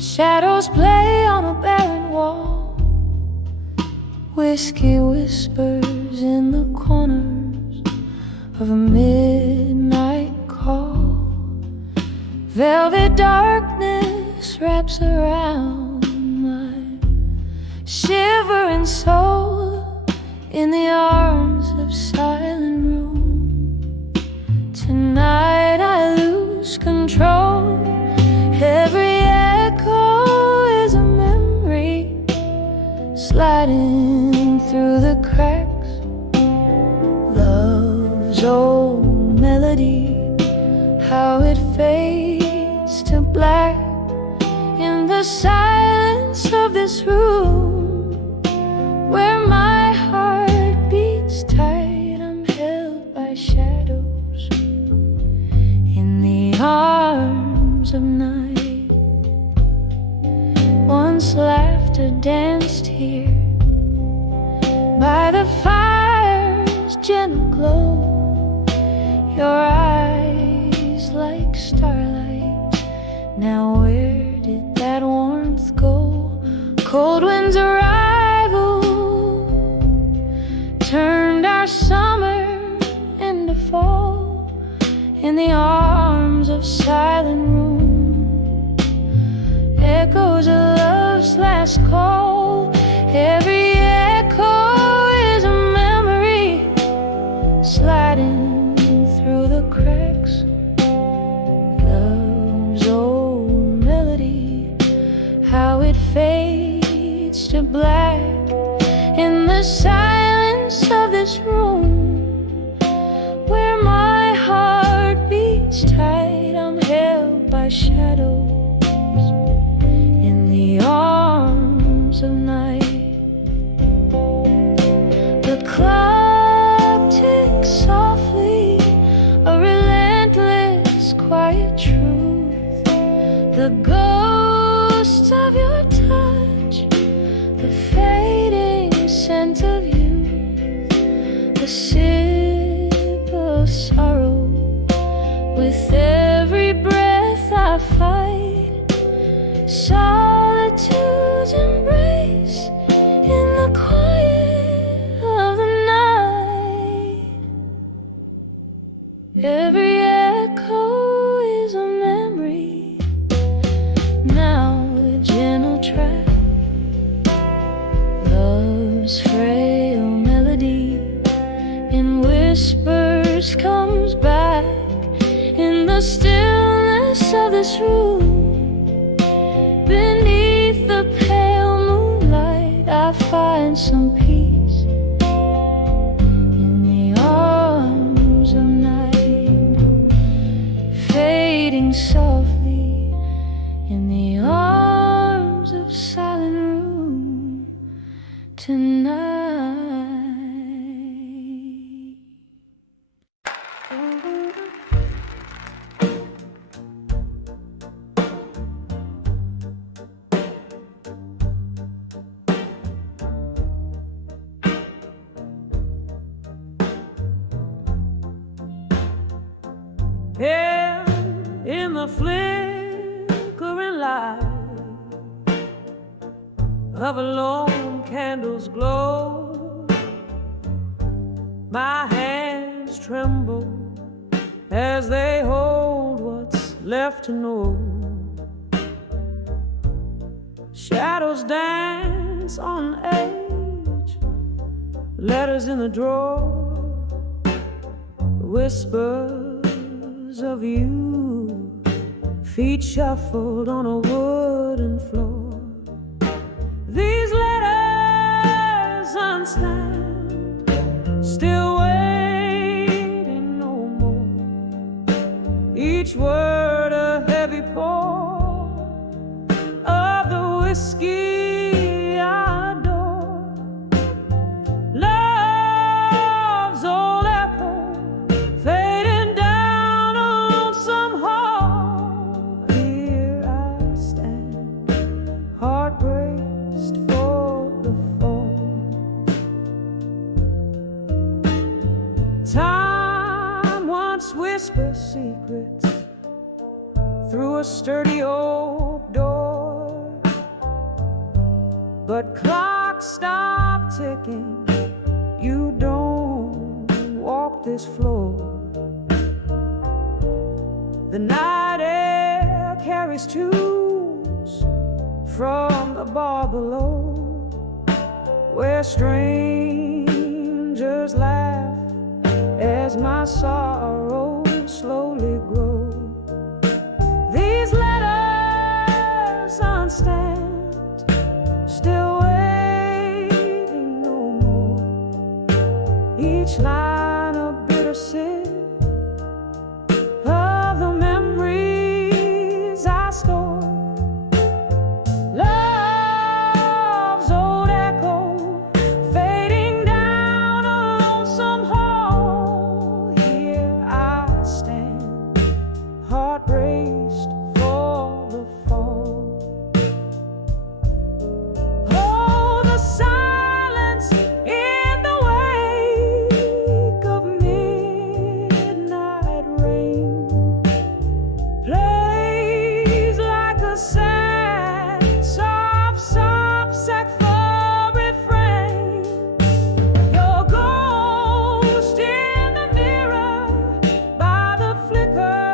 Shadows play on a barren wall. Whiskey whispers in the corners of a midnight call. Velvet darkness wraps around my shivering soul in the arms of silent room. Tonight I lose control. Every echo is a memory sliding through the cracks. Love's old melody, how it fades to black in the silence of this room, where my heart beats tight. I'm held by shadows in the arms of night. Once laughter danced here by the fire's gentle glow. Your eyes like starlight. Now where did that warmth go? Cold wind's arrival turned our summer into fall in the arms of silent room. Echoes of love's last call. Every echo is a memory sliding through the cracks. Love's old melody, how it fades to black in the silence of this room, where my heart beats tight. I'm held by shadows in the arms of night. The clock ticks softly, a relentless quiet truth. The ghost of your touch, the fading scent of youth, the sip of sorrow. With every breath I fight solitude's embrace in the quiet of the night. Every echo is a memory, now a gentle track. Love's frail melody in whispers comes back in the stillness of this room. Beneath the pale moonlight, I find some peace in the arms of night, fading softly in the arms of silent room tonight. Here in the flickering light of a lone candle's glow, my hands tremble as they hold what's left to know. Shadows dance on age, letters in the drawer, whispers of you, feet shuffled on a wooden floor. These letters unstand, still waiting no more. Each word a heavy pour of the whiskey I adore. Love's old echo fading down a lonesome hall. Here I stand, heart braced for the fall. Time once whispered secrets through a sturdy oak door. but clocks stop ticking. You don't walk this floor. The night air carries tunes from the bar below, where strangers laugh as my sorrow slowly grows. These letters unstamped, still waiting no more. Each line a bitter sip of the memories I store. Love's old echo fading down a lonesome hall. Here I stand, heart raced for the fall. Oh, the silence in the wake of midnight rain plays like a sad, soft saxophone refrain. Your ghost in the mirror by the flicker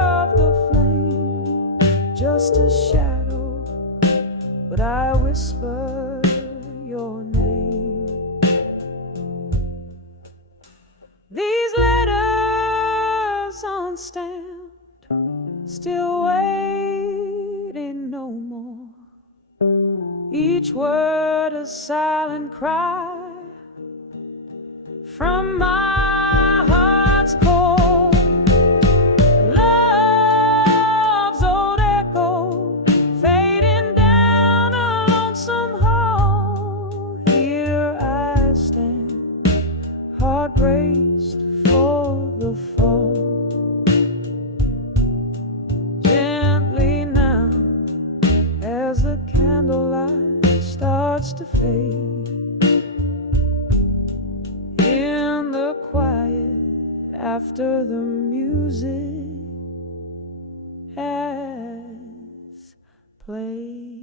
of the flame, just a shadow, but I whisper your name. These letters unstamped, still waiting no more. Each word a silent cry from my heart's core. Love's old echo fading down a lonesome hall. Here I stand, heart raced for the fall. Gently now, as the candlelight starts to fade, in the quiet after the music has played.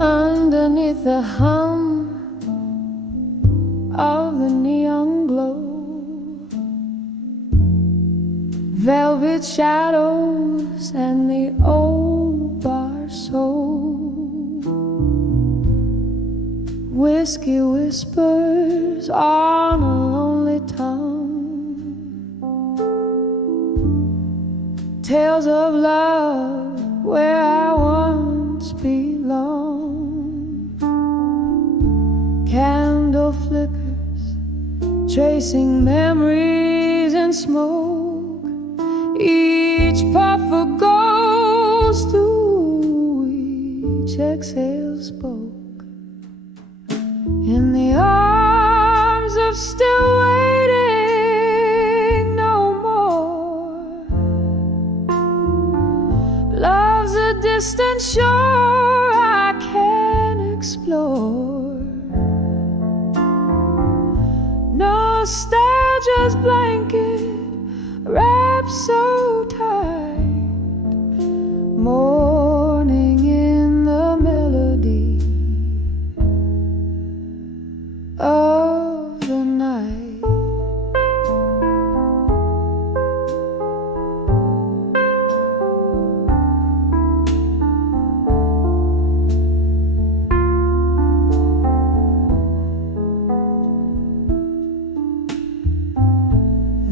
Underneath the hum of the neon glow, velvet shadows and the old bar soul, whiskey whispers on a lonely tongue, tales of love where I once belonged. Candle flickers, tracing memories in smoke. Each puff a ghost through each exhale spoke. In the arms of still waiting no more. Love's a distant shore I can't explore. Nostalgia's blanket wrapped so tight, mourning in the melody of the night.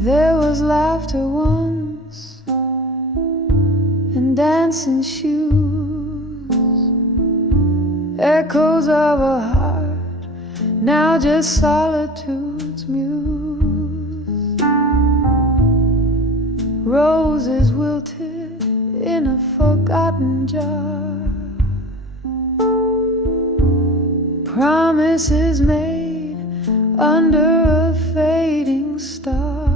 There was laughter once and dancing shoes, echoes of a heart, now just solitude's muse. Roses wilted in a forgotten jar, promises made under a fading star.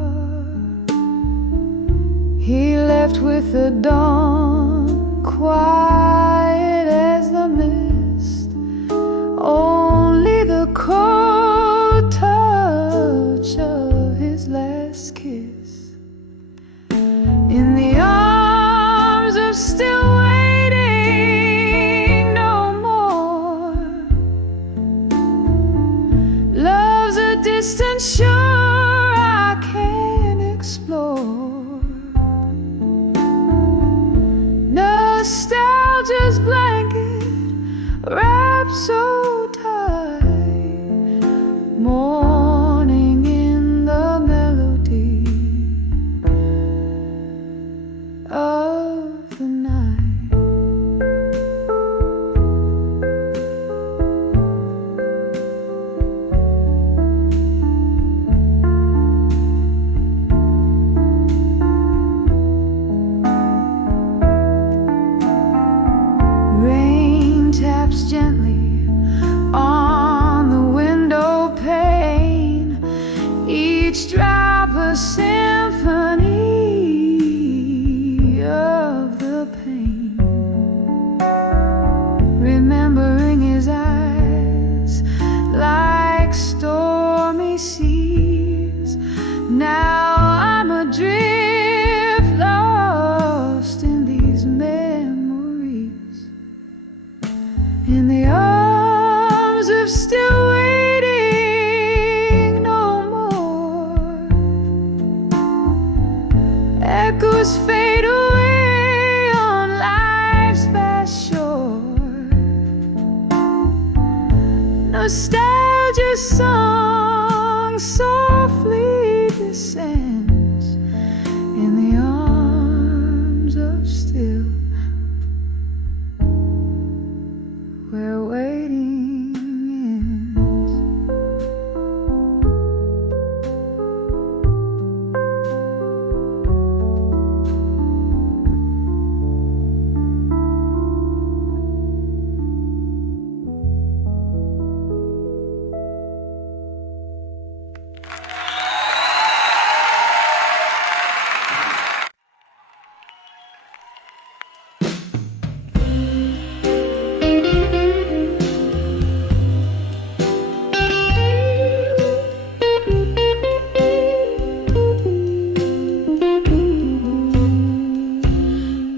He left with the dawn, quiet as the mist, only the cold touch of his last kiss. In the arms of still waiting, no more. Love's a distant shore I can't explore. Nostalgia's blanket wrapped so tight, mourning in the melody of the night. Rain taps gently on the window pane, each drop a symphony of the pain. Remembering his eyes like stormy seas, now I'm adrift, lost in these memories. In the arms of still waiting, no more. Echoes fade away on life's fast shore. Nostalgia's song softly descends in the arms of still where waiting ends.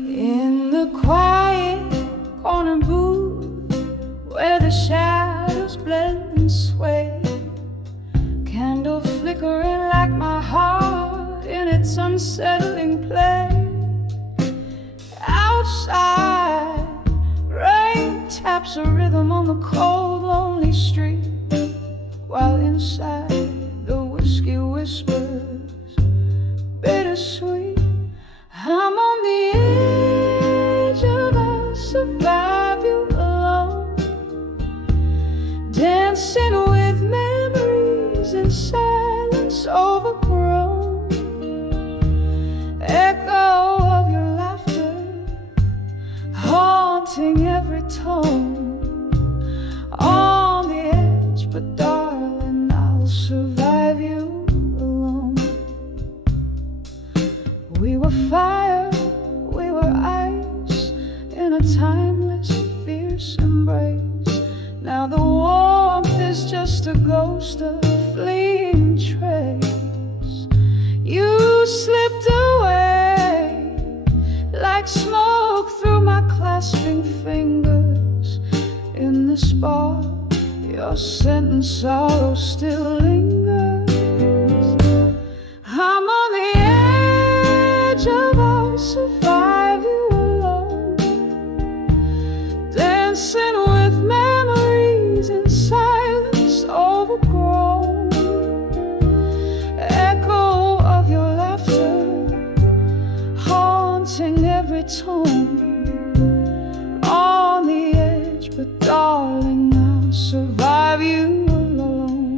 In the quiet corner booth where the shadows blend and sway, candle flickering like my heart in its unsettling play. Outside, rain taps a rhythm on the cold, lonely street, while inside the whiskey whispers bittersweet. I'm on the edge of a survive you alone, dancing with memories in silence overgrown. Echo of your laughter haunting every tone. On the edge, but darling, I'll survive you alone. We were fire, we were ice, in a timeless, fierce embrace. Now the warmth is just a ghost, a fleeting trace. You slipped away like smoke through my clasping fingers. In the spark, your scent and sorrow still lingers. I'm on the edge of our survive you alone, dancing with memories in silence overgrown. Echo of your laughter haunting every tone. On the edge, but darling, I'll survive you alone.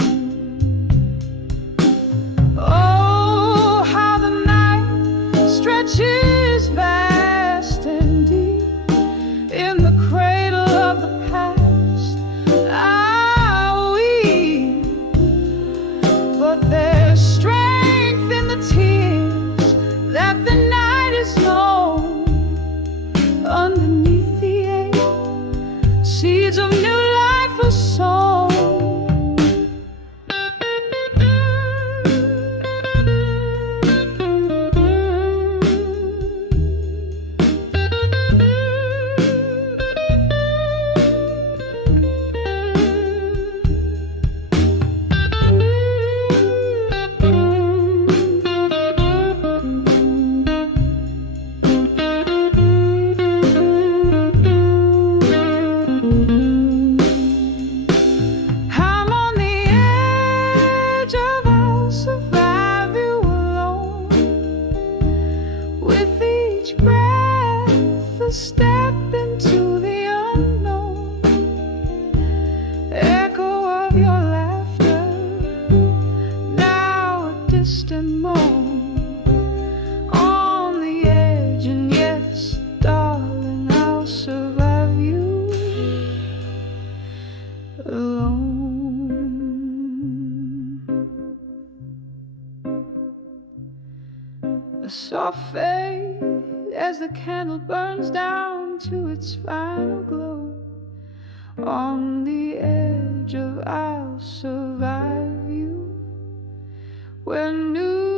I'll fade as the candle burns down to its final glow. On the edge of I'll survive you, where new